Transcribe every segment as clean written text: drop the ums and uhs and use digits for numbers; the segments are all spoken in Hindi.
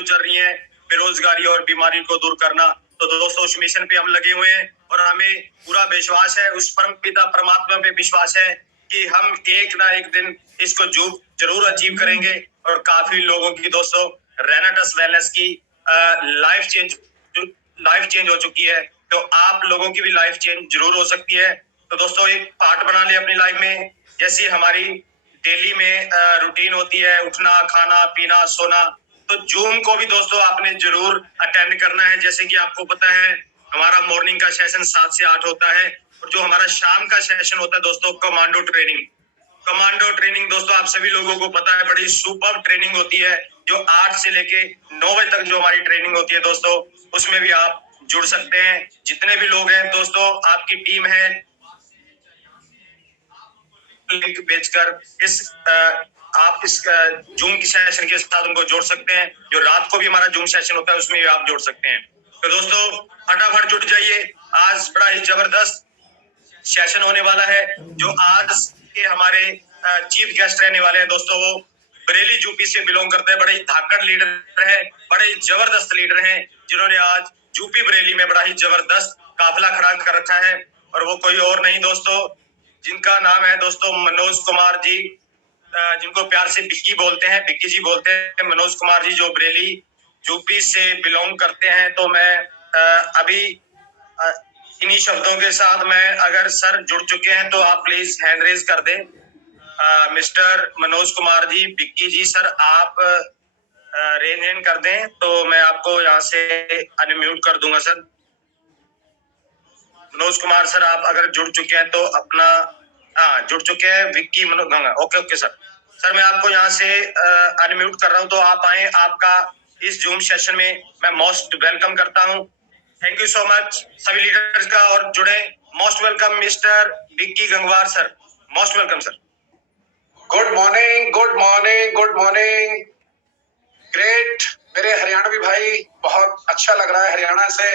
जो चल रही है बेरोजगारी और बीमारी को दूर करना, तो दोस्तों उस मिशन पे हम लगे हुए हैं और हमें पूरा विश्वास है, उस परम पिता परमात्मा पे विश्वास है कि हम एक ना एक दिन इसको जरूर अचीव करेंगे और काफी लोगों की दोस्तों रेनाटस वेलनेस की लाइफ चेंज हो चुकी है, तो आप लोगों की भी लाइफ चेंज जरूर हो सकती है। तो दोस्तों एक पार्ट बना ले अपनी लाइफ में, जैसी हमारी डेली में रूटीन होती है, उठना, खाना, पीना, सोना, तो जूम को भी दोस्तों आपने जरूर अटेंड करना है। जैसे कि आपको पता है हमारा मॉर्निंग का सेशन 7 से 8 होता है और जो हमारा शाम का सेशन होता है दोस्तों कमांडो ट्रेनिंग दोस्तों आप सभी लोगों को पता है बड़ी सुपर ट्रेनिंग होती है, जो 8 से लेके 9 बजे तक जो हमारी ट्रेनिंग होती है दोस्तों, उसमें भी आप जुड़ सकते हैं। जितने भी लोग हैं दोस्तों, आपकी टीम है, लिंक भेजकर आप इस जूम की सेशन के साथ उनको जोड़ सकते हैं। जो रात को भी हमारा जूम सेशन होता है उसमें भी आप जोड़ सकते हैं। तो दोस्तों फटाफट जुट जाइए, आज बड़ा ही जबरदस्त सेशन होने वाला है। जो आज के हमारे चीफ गेस्ट रहने वाले हैं दोस्तों, वो बरेली यूपी से बिलोंग करते हैं, बड़े धाकड़ लीडर है, बड़े जबरदस्त लीडर हैं, जिन्होंने आज यूपी बरेली में बड़ा ही जबरदस्त काफिला खड़ा कर रखा है। और वो कोई और नहीं दोस्तों, जिनका नाम है दोस्तों मनोज कुमार जी, जिनको प्यार से बिक्की बोलते हैं, बिक्की जी बोलते हैं। मनोज कुमार जी जो बरेली यूपी से बिलोंग करते हैं। तो मैं अभी इन्हीं शब्दों के साथ मैं, अगर सर जुड़ चुके हैं तो आप प्लीज हैंड रेज कर दें। मिस्टर मनोज कुमार जी, बिक्की जी, सर आप रेज हैंड कर दें तो मैं आपको यहाँ से अनम्यूट कर दूंगा। सर मनोज कुमार सर आप अगर जुड़ चुके हैं तो अपना, हाँ जुड़ चुके हैं, विक्की मनोज गंगा, ओके सर मैं आपको यहाँ से अनम्यूट कर रहा हूँ, तो आप आए, आपका इस जूम सेशन में मैं मोस्ट वेलकम करता हूँ। थैंक यू सो मच सभी लीडर्स का, और जुड़े। Most welcome mister Vicky Gangwar sir, most welcome sir. Good morning, good morning, good morning. Great मेरे हरियाणवी भाई, बहुत अच्छा लग रहा है हरियाणा से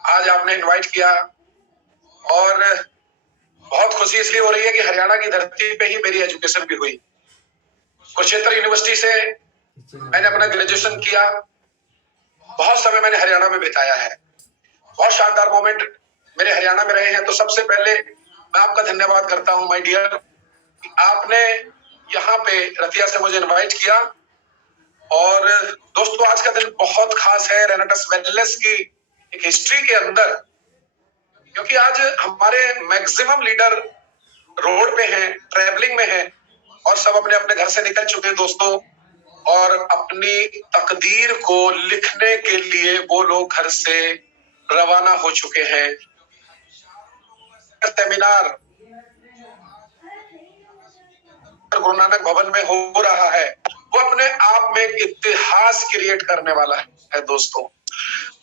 आज आपने इनवाइट किया, और बहुत खुशी इसलिए हो रही है कि हरियाणा की धरती पे ही मेरी एजुकेशन भी हुई। कुरुक्षेत्र यूनिवर्सिटी से मैंने अपना ग्रेजुएशन किया, बहुत समय मैंने हरियाणा में बिताया है, बहुत शानदार मोमेंट मेरे हरियाणा में रहे हैं। तो सबसे पहले मैं आपका धन्यवाद करता हूं माय डियर, आपने यहाँ पे रतिया से मुझे इनवाइट किया। और दोस्तों आज का दिन बहुत खास है रेनाटस वेलनेस की एक हिस्ट्री के अंदर, क्योंकि आज हमारे मैक्सिमम लीडर रोड पे हैं, ट्रैवलिंग में हैं, और सब अपने अपने घर से निकल चुके हैं दोस्तों, और अपनी तकदीर को लिखने के लिए वो लोग घर से रवाना हो चुके हैं। सेमिनार गुरु नानक भवन में हो रहा है, वो अपने आप में एक इतिहास क्रिएट करने वाला है दोस्तों।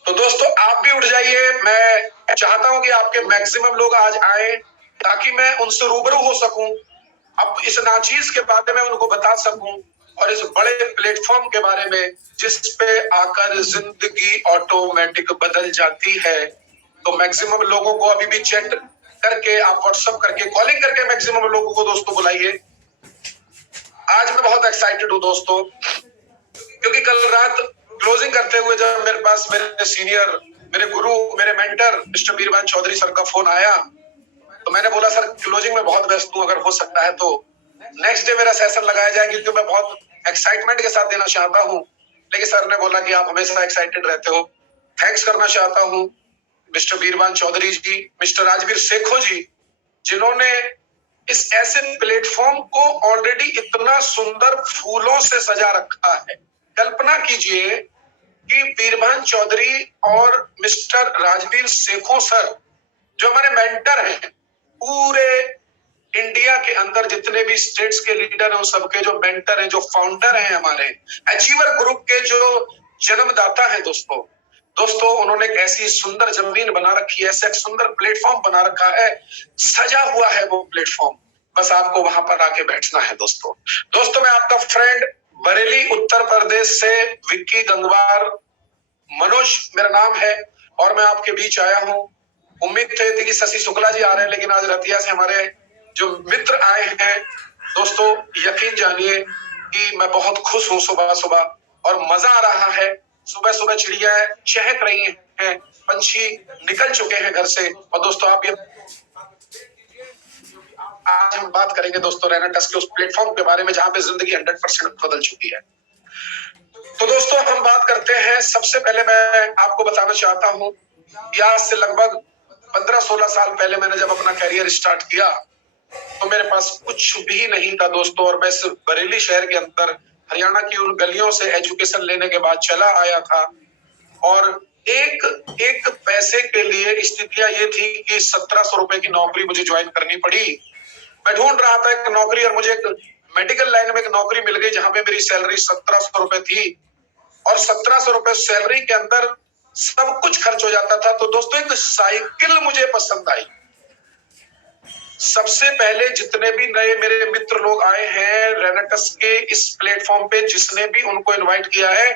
तो दोस्तों आप भी उठ जाइए, मैं चाहता हूं कि आपके मैक्सिमम लोग आज आए ताकि मैं उनसे रूबरू हो सकूं, अब इस नाचीज के बारे में उनको बता सकूं, और इस बड़े प्लेटफॉर्म के बारे में जिस पे आकर जिंदगी ऑटोमेटिक बदल जाती है। तो मैक्सिमम लोगों को अभी भी चैट करके, आप व्हाट्सएप करके, कॉलिंग करके मैक्सिमम लोगों को दोस्तों बुलाइए। आज मैं बहुत एक्साइटेड हूँ दोस्तों, क्योंकि कल रात क्लोजिंग करते हुए जब मेरे पास मेरे सीनियर, मेरे गुरु, मेरे मेंटर मिस्टर बीरबान चौधरी सर का फोन आया, तो मैंने बोला सर क्लोजिंग में बहुत व्यस्त हूँ, अगर हो सकता है तो नेक्स्ट डे मेरा सेशन लगाया जाए, क्योंकि मैं बहुत एक्साइटमेंट के साथ देना चाहता हूँ। लेकिन सर ने बोला कि आप हमेशा एक्साइटेड रहते हो। थैंक्स करना चाहता हूँ मिस्टर बीरबान चौधरी जी, मिस्टर राजवीर सेखो जी, जिन्होंने इस ऐसे प्लेटफॉर्म को ऑलरेडी इतना सुंदर फूलों से सजा रखा है। कल्पना कीजिए कि बीरबान चौधरी और मिस्टर राजवीर सेखो सर जो हमारे मेंटर हैं, पूरे इंडिया के अंदर जितने भी स्टेट्स के लीडर हैं उन सबके जो मेंटर हैं, जो फाउंडर हैं, हमारे अचीवर ग्रुप के जो जन्मदाता हैं दोस्तों, उन्होंने एक ऐसी सुंदर जमीन बना रखी है, ऐसा एक सुंदर प्लेटफॉर्म बना रखा है, सजा हुआ है वो प्लेटफॉर्म, बस आपको वहां पर आके बैठना है दोस्तों मैं आपका फ्रेंड बरेली उत्तर प्रदेश से विक्की गंगवार, मनोज मेरा नाम है, और मैं आपके बीच आया हूँ। उम्मीद थी कि शशि शुक्ला जी आ रहे हैं, लेकिन आज रतिया से हमारे जो मित्र आए हैं दोस्तों, यकीन जानिए कि मैं बहुत खुश हूँ सुबह सुबह, और मजा आ रहा है सुबह सुबह चिड़िया चहक रही हैं, पंछी निकल चुके हैं घर से। और दोस्तों आप ये आज हम बात करेंगे दोस्तों रेनेटस के उस प्लेटफॉर्म के बारे में जहां पे जिंदगी 100% बदल चुकी है। तो दोस्तों हम बात करते हैं, सबसे पहले मैं आपको बताना चाहता हूं कि आज से लगभग 15-16 साल पहले मैंने जब अपना करियर स्टार्ट किया तो मेरे पास कुछ भी नहीं था दोस्तों, और मैं सिर्फ बरेली शहर के अंदर हरियाणा की उन गलियों से एजुकेशन लेने के बाद चला आया था। और एक पैसे के लिए स्थितियां ये थी कि 1700 रुपए की नौकरी मुझे ज्वाइन करनी पड़ी। मैं ढूंढ रहा था एक नौकरी और मुझे एक मेडिकल लाइन में एक नौकरी मिल गई जहां पे मेरी सैलरी 1700 रुपए थी, और 1700 रुपए सैलरी के अंदर सब कुछ खर्च हो जाता था। तो दोस्तों एक साइकिल मुझे पसंद आई। सबसे पहले जितने भी नए मेरे मित्र लोग आए हैं रेनेटस के इस प्लेटफॉर्म पे, जिसने भी उनको इनवाइट किया है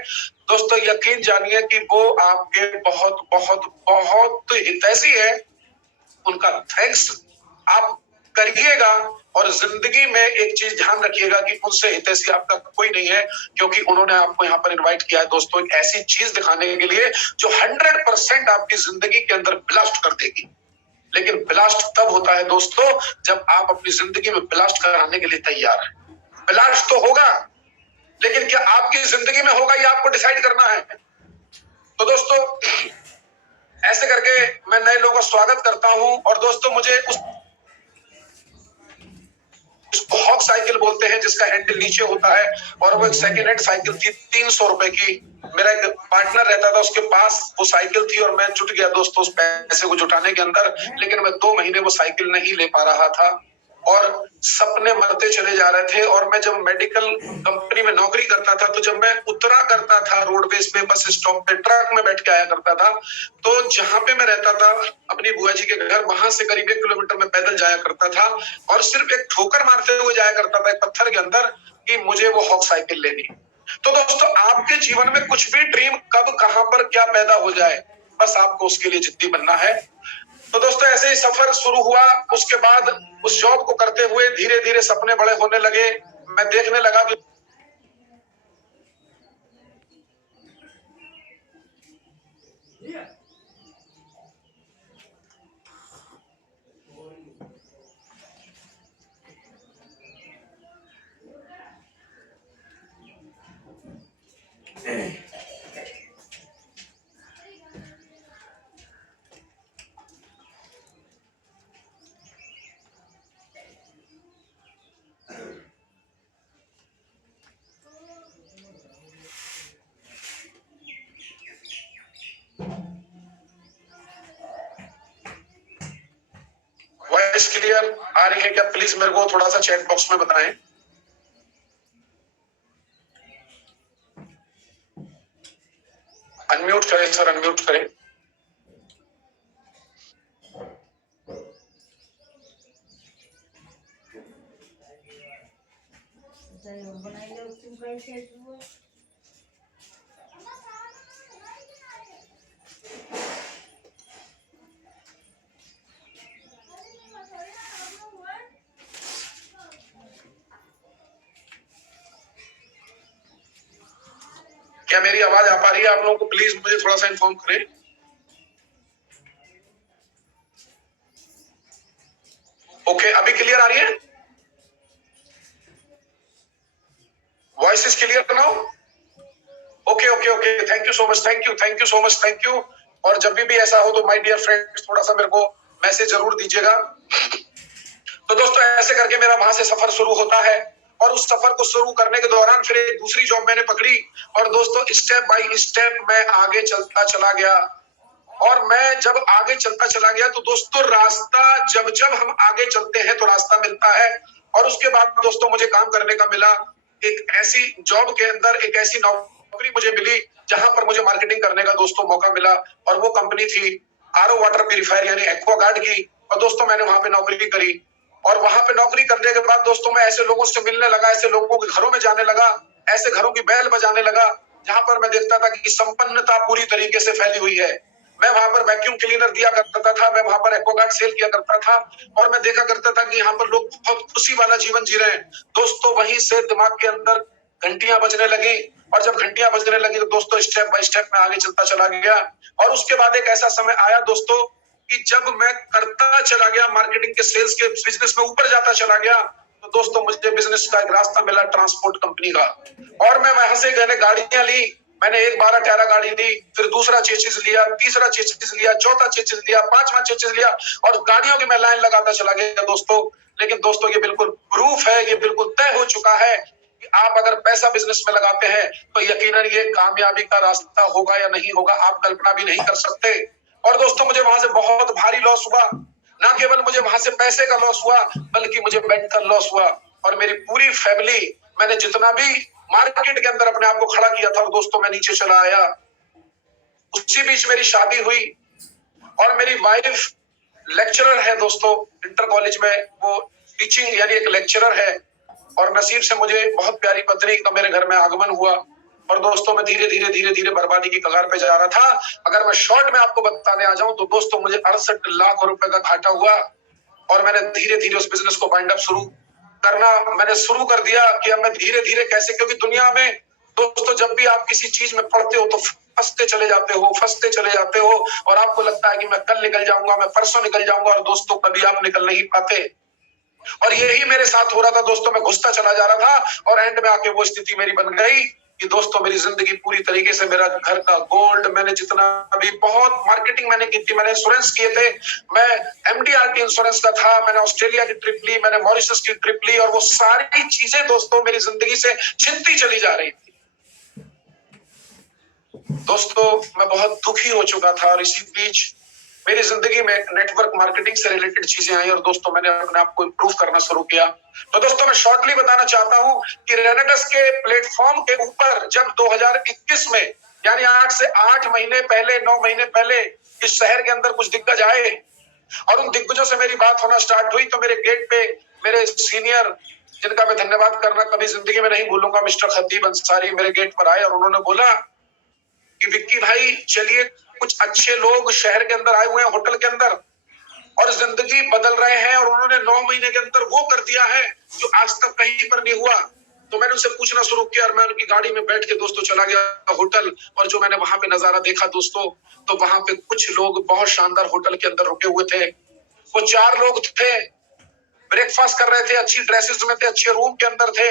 दोस्तों, यकीन जानिए कि वो आपके बहुत बहुत बहुत हितैषी है। उनका थैंक्स आप करिएगा। और जिंदगी में एक चीज ध्यान रखिएगा कि उनसे हितैषी आपका कोई नहीं है, क्योंकि उन्होंने आपको यहाँ पर इनवाइट किया है दोस्तों एक ऐसी चीज दिखाने के लिए जो 100% आपकी जिंदगी के अंदर ब्लास्ट कर देगी। लेकिन ब्लास्ट तब होता है दोस्तों जब आप अपनी जिंदगी में ब्लास्ट कराने के लिए तैयार हैं। ब्लास्ट तो होगा, लेकिन क्या आपकी जिंदगी में होगा ये आपको डिसाइड करना है। तो दोस्तों ऐसे करके मैं नए लोगों का स्वागत करता हूं। और दोस्तों मुझे उसको हॉक साइकिल बोलते हैं, जिसका हैंडल नीचे होता है, और वो एक सेकेंड हैंड साइकिल थी 300 रुपए की। मेरा एक पार्टनर रहता था, उसके पास वो साइकिल थी, और मैं जुट गया दोस्तों उस पैसे को जुटाने के अंदर। लेकिन मैं 2 महीने वो साइकिल नहीं ले पा रहा था और सपने मरते चले जा रहे थे। और मैं जब मेडिकल कंपनी में नौकरी करता था, तो जब मैं उतरा करता था रोडवेज पे, बस स्टॉप पे ट्रक में बैठ के आया करता था, तो जहां पे मैं रहता था अपनी बुआ जी के घर, वहां से करीब 1 किलोमीटर में पैदल जाया करता था, और सिर्फ एक ठोकर मारते हुए जाया करता था एक पत्थर के अंदर कि मुझे वो हॉक साइकिल लेनी। तो दोस्तों आपके जीवन में कुछ भी ड्रीम कब कहां पर क्या पैदा हो जाए, बस आपको उसके लिए जिद्दी बनना है। तो दोस्तों ऐसे ही सफर शुरू हुआ। उसके बाद उस जॉब को करते हुए धीरे धीरे सपने बड़े होने लगे। मैं देखने लगा कि वॉइस क्लियर आ रही है क्या? प्लीज मेरे को थोड़ा सा चैट बॉक्स में बताएं। अनम्यूट करें सर, अनम्यूट करें। क्या मेरी आवाज आ पा रही है आप लोगों को? प्लीज मुझे थोड़ा सा इन्फॉर्म करें। ओके, अभी क्लियर आ रही है? Voice is clear now? Okay okay okay, thank you so much, thank you thank you so much, thank you. और जब भी ऐसा हो तो माय डियर फ्रेंड्स थोड़ा सा मेरे को मैसेज जरूर दीजिएगा। तो दोस्तों ऐसे करके मेरा वहां से सफर शुरू होता है, और उस सफर को शुरू करने के दौरान फिर एक दूसरी जॉब मैंने पकड़ी, और दोस्तों स्टेप बाय स्टेप मैं आगे चलता चला गया। और मैं जब आगे चलता चला गया तो दोस्तों रास्ता, जब जब हम आगे चलते हैं तो रास्ता मिलता है। और उसके बाद दोस्तों मुझे काम करने का मिला एक ऐसी जॉब के अंदर, एक ऐसी नौकरी मुझे मिली जहां पर मुझे मार्केटिंग करने का दोस्तों मौका मिला, और वो कंपनी थी आरओ वाटर प्यूरिफायर यानी एक्वागार्ड की। और दोस्तों मैंने वहां पे नौकरी भी करी, और वहां पे नौकरी करने के बाद दोस्तों मैं ऐसे लोगों से मिलने लगा, ऐसे लोगों के घरों में जाने लगा, ऐसे घरों की बैल बजाने लगा जहां पर मैं देखता था कि संपन्नता पूरी तरीके से फैली हुई है। मैं वहां पर वैक्यूम क्लीनर दिया करता था, मैं वहां पर एक्वागार्ड सेल किया करता था, और मैं देखा करता था कि यहाँ पर लोग बहुत खुशी वाला जीवन जी रहे हैं। दोस्तों वहीं से दिमाग के अंदर घंटियां बजने लगी, और जब घंटियां बजने लगी तो दोस्तों स्टेप बाय स्टेप मैं आगे चलता चला गया। और उसके बाद एक ऐसा समय आया दोस्तों कि जब मैं करता चला गया मार्केटिंग के, सेल्स के बिजनेस में ऊपर जाता चला गया, तो दोस्तों मुझे बिजनेस का एक रास्ता मिला ट्रांसपोर्ट कंपनी का। और मैं वहां से मैंने गाड़ियां ली, मैंने एक 12 टायरा गाड़ी ली, फिर दूसरा चेचिस लिया, तीसरा चेचिस लिया, चौथा चेचिस लिया, पांचवा चेचिस लिया, और गाड़ियों की मैं लाइन लगाता चला गया दोस्तों। लेकिन दोस्तों ये बिल्कुल प्रूफ है, ये बिल्कुल तय हो चुका है कि आप अगर पैसा बिजनेस में लगाते हैं तो यकीनन ये कामयाबी का रास्ता होगा या नहीं होगा, आप कल्पना भी नहीं कर सकते। और दोस्तों मुझे वहां से बहुत भारी लॉस हुआ। ना केवल मुझे वहां से पैसे का लॉस हुआ, बल्कि मुझे मेंटल लॉस हुआ। और मेरी पूरी फैमिली, मैंने जितना भी मार्केट के अंदर अपने आप को खड़ा किया था, और दोस्तों मैं नीचे चला आया। उसी बीच मेरी शादी हुई, और मेरी वाइफ लेक्चरर है दोस्तों, इंटर कॉलेज में वो टीचिंग यानी एक लेक्चरर है। और नसीब से मुझे बहुत प्यारी पत्नी का मेरे घर में आगमन हुआ। और दोस्तों मैं धीरे धीरे बर्बादी की कगार पे जा रहा था। अगर मैं शॉर्ट में आपको बताने आ जाऊं तो दोस्तों मुझे 68 लाख रुपए का घाटा हुआ। और मैंने धीरे धीरे उस बिजनेस को बाइंड अप मैंने शुरू कर दिया कि अब मैं धीरे धीरे कैसे, क्योंकि दुनिया में दोस्तों जब भी आप किसी चीज में पढ़ते हो तो फंसते चले जाते हो, और आपको लगता है कि मैं कल निकल जाऊंगा, मैं परसों निकल जाऊंगा, और दोस्तों कभी आप निकल नहीं पाते। और यही मेरे साथ हो रहा था दोस्तों, मैं घुसता चला जा रहा था, और एंड में आके वो स्थिति मेरी बन गई कि दोस्तों मेरी जिंदगी पूरी तरीके से, मेरा घर का गोल्ड, मैंने जितना भी बहुत मार्केटिंग मैंने की थी, मैंने इंश्योरेंस किए थे, मैं MDRT इंश्योरेंस का था, मैंने ऑस्ट्रेलिया की ट्रिप ली, मैंने मॉरिशस की ट्रिप ली, और वो सारी चीजें दोस्तों मेरी जिंदगी से छिनती चली जा रही थी। दोस्तों मैं बहुत दुखी हो चुका था, और इसी बीच मेरी जिंदगी में नेटवर्क मार्केटिंग से रिलेटेड चीजें आई, और दोस्तों मैंने अपने आप को इम्प्रूव करना शुरू किया। तो दोस्तों मैं शॉर्टली बताना चाहता हूं कि रेनेटस के प्लेटफॉर्म के ऊपर जब 2021 में, यानी 8 से 8 महीने पहले, 9 महीने पहले, इस शहर के अंदर कुछ दिग्गज आए, और उन दिग्गजों से मेरी बात होना स्टार्ट हुई, तो मेरे गेट पे मेरे सीनियर, जिनका मैं धन्यवाद करना कभी जिंदगी में नहीं भूलूंगा, मिस्टर खतीब अंसारी मेरे गेट पर आए, और उन्होंने बोला कि विक्की भाई चलिए, कुछ अच्छे लोग शहर के अंदर आए हुए हैं, होटल के अंदर, और जिंदगी बदल रहे हैं, और उन्होंने 9 महीने के अंदर वो कर दिया है जो आज तक कहीं पर नहीं हुआ। तो मैंने उनसे पूछना शुरू किया, और मैं उनकी गाड़ी में बैठ के दोस्तों चला गया होटल। और जो मैंने वहां पे नजारा देखा दोस्तों, तो वहां पे कुछ लोग बहुत शानदार होटल के अंदर रुके हुए थे। वो 4 लोग थे, ब्रेकफास्ट कर रहे थे, अच्छी ड्रेसेस में थे, अच्छे रूम के अंदर थे,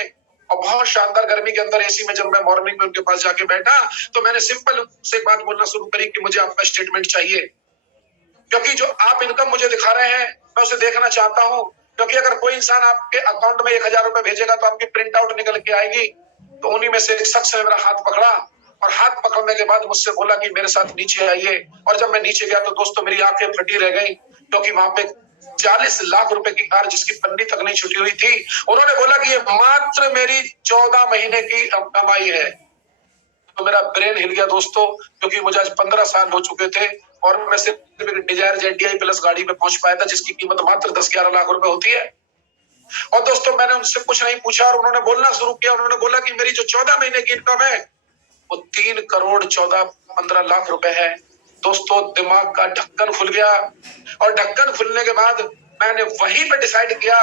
और बहुत शानदार गर्मी के अंदर एसी में। जब मैं मॉर्निंग में उनके पास जाके बैठा, तो मैंने सिंपल उनसे बात बोलना शुरू करी कि मुझे आपका स्टेटमेंट चाहिए, क्योंकि जो आप इनकम मुझे दिखा रहे हैं मैं उसे देखना चाहता हूं। क्योंकि अगर कोई इंसान आपके अकाउंट में 1000 रुपए भेजेगा तो आपकी प्रिंट आउट निकल के आएगी। तो उन्हीं में से एक शख्स ने मेरा हाथ पकड़ा, और हाथ पकड़ने के बाद मुझसे बोला कि मेरे साथ नीचे आइए। और जब मैं नीचे गया तो दोस्तों मेरी आंखें फटी रह गई, क्योंकि वहां पे 40 लाख रुपए की कार जिसकी पन्नी तक नहीं छुटी हुई थी, उन्होंने बोला कि ये मात्र मेरी 14 महीने की कमाई है। तो मेरा ब्रेन हिल गया दोस्तों, क्योंकि मुझे आज 15 साल हो चुके थे, और मैं सिर्फ डिजायर ZDI प्लस गाड़ी पे पहुंच पाया था, जिसकी कीमत मात्र 10-11 लाख रुपए होती है। और दोस्तों मैंने उनसे कुछ नहीं पूछा, और उन्होंने बोलना शुरू किया। उन्होंने बोला कि मेरी जो 14 महीने की इनकम है वो 3 करोड़ 14-15 लाख रुपए है। दोस्तों दिमाग का ढक्कन खुल गया, और ढक्कन खुलने के बाद मैंने वहीं पे डिसाइड किया,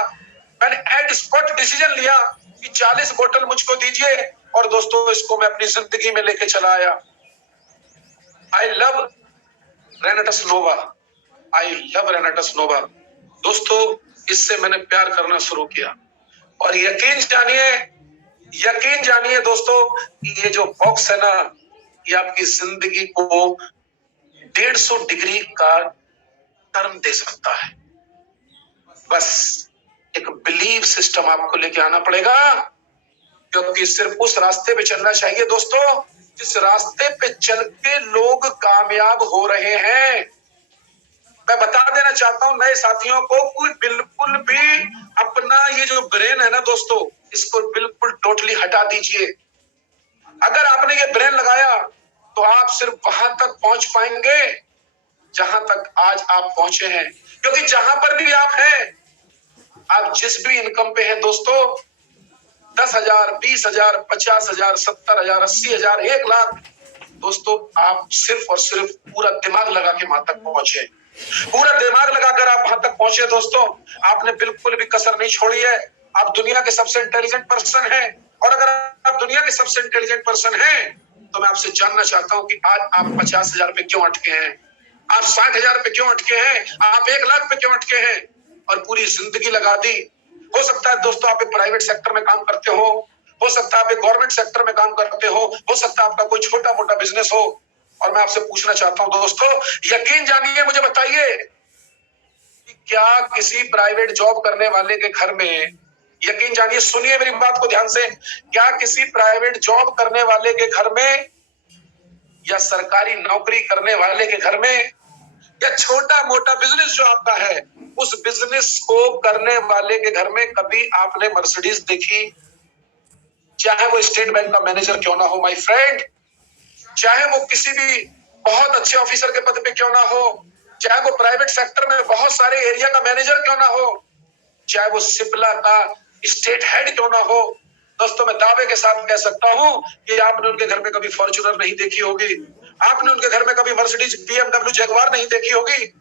मैंने एट स्पॉट डिसीजन लिया कि 40 बोतल मुझको दीजिए, और दोस्तों इसको मैं अपनी जिंदगी में लेके चला आया। I love Renatus Nova, I love Renatus Nova. दोस्तों इससे मैंने प्यार करना शुरू किया, और यकीन जानिए दोस्तों, ये जो बॉक्स है ना, ये आपकी जिंदगी को 150 डिग्री का टर्न दे सकता है। बस एक बिलीव सिस्टम आपको लेके आना पड़ेगा, क्योंकि सिर्फ उस रास्ते पे चलना चाहिए दोस्तों जिस रास्ते पे चल के लोग कामयाब हो रहे हैं। मैं बता देना चाहता हूं नए साथियों को, कोई बिल्कुल भी अपना ये जो ब्रेन है ना दोस्तों, इसको बिल्कुल टोटली हटा दीजिए। अगर आपने ये ब्रेन लगाया तो आप सिर्फ वहां तक पहुंच पाएंगे जहां तक आज आप पहुंचे हैं। क्योंकि जहां पर भी आप हैं, आप जिस भी इनकम पे हैं दोस्तों, 10,000, 20,000, 50,000, 70,000, 80,000, 1 लाख, दोस्तों आप सिर्फ और सिर्फ पूरा दिमाग लगा के वहां तक पहुंचे। पूरा दिमाग लगाकर आप वहां तक पहुंचे दोस्तों, आपने बिल्कुल भी कसर नहीं छोड़ी है। आप दुनिया के सबसे इंटेलिजेंट पर्सन हैं, और अगर आप दुनिया के सबसे इंटेलिजेंट पर्सन हैं तो मैं आपसे जानना चाहता हूं कि आज आप 50,000 पे क्यों अटके हैं, आप 60,000 पे क्यों अटके हैं, आप 1 लाख पे क्यों अटके हैं और पूरी जिंदगी लगा दी। हो सकता है दोस्तों आप एक प्राइवेट सेक्टर में काम करते हो सकता है आप एक गवर्नमेंट सेक्टर में काम करते हो सकता है आपका कोई छोटा मोटा बिजनेस हो। और मैं आपसे पूछना चाहता हूं दोस्तों, यकीन जानिए, मुझे बताइए कि क्या किसी प्राइवेट जॉब करने वाले के घर में, यकीन जानिए, सुनिए मेरी बात को ध्यान से, क्या किसी प्राइवेट जॉब करने वाले के घर में या सरकारी नौकरी करने वाले के घर में या छोटा मोटा बिजनेस जो आपका है उस बिजनेस को करने वाले के घर में कभी आपने मर्सिडीज देखी? चाहे वो स्टेट बैंक का मैनेजर क्यों ना हो माय फ्रेंड, चाहे वो किसी भी बहुत अच्छे ऑफिसर के पद पे क्यों ना हो, चाहे वो प्राइवेट सेक्टर में बहुत सारे एरिया का मैनेजर क्यों ना हो, चाहे वो सिप्ला का स्टेट हेड क्यों ना हो, दोस्तों मैं दावे के साथ कह सकता हूं कि आपने उनके घर में कभी फॉर्च्यूनर नहीं देखी होगी, आपने उनके घर में कभी मर्सिडीज BMW जगुआर नहीं देखी होगी।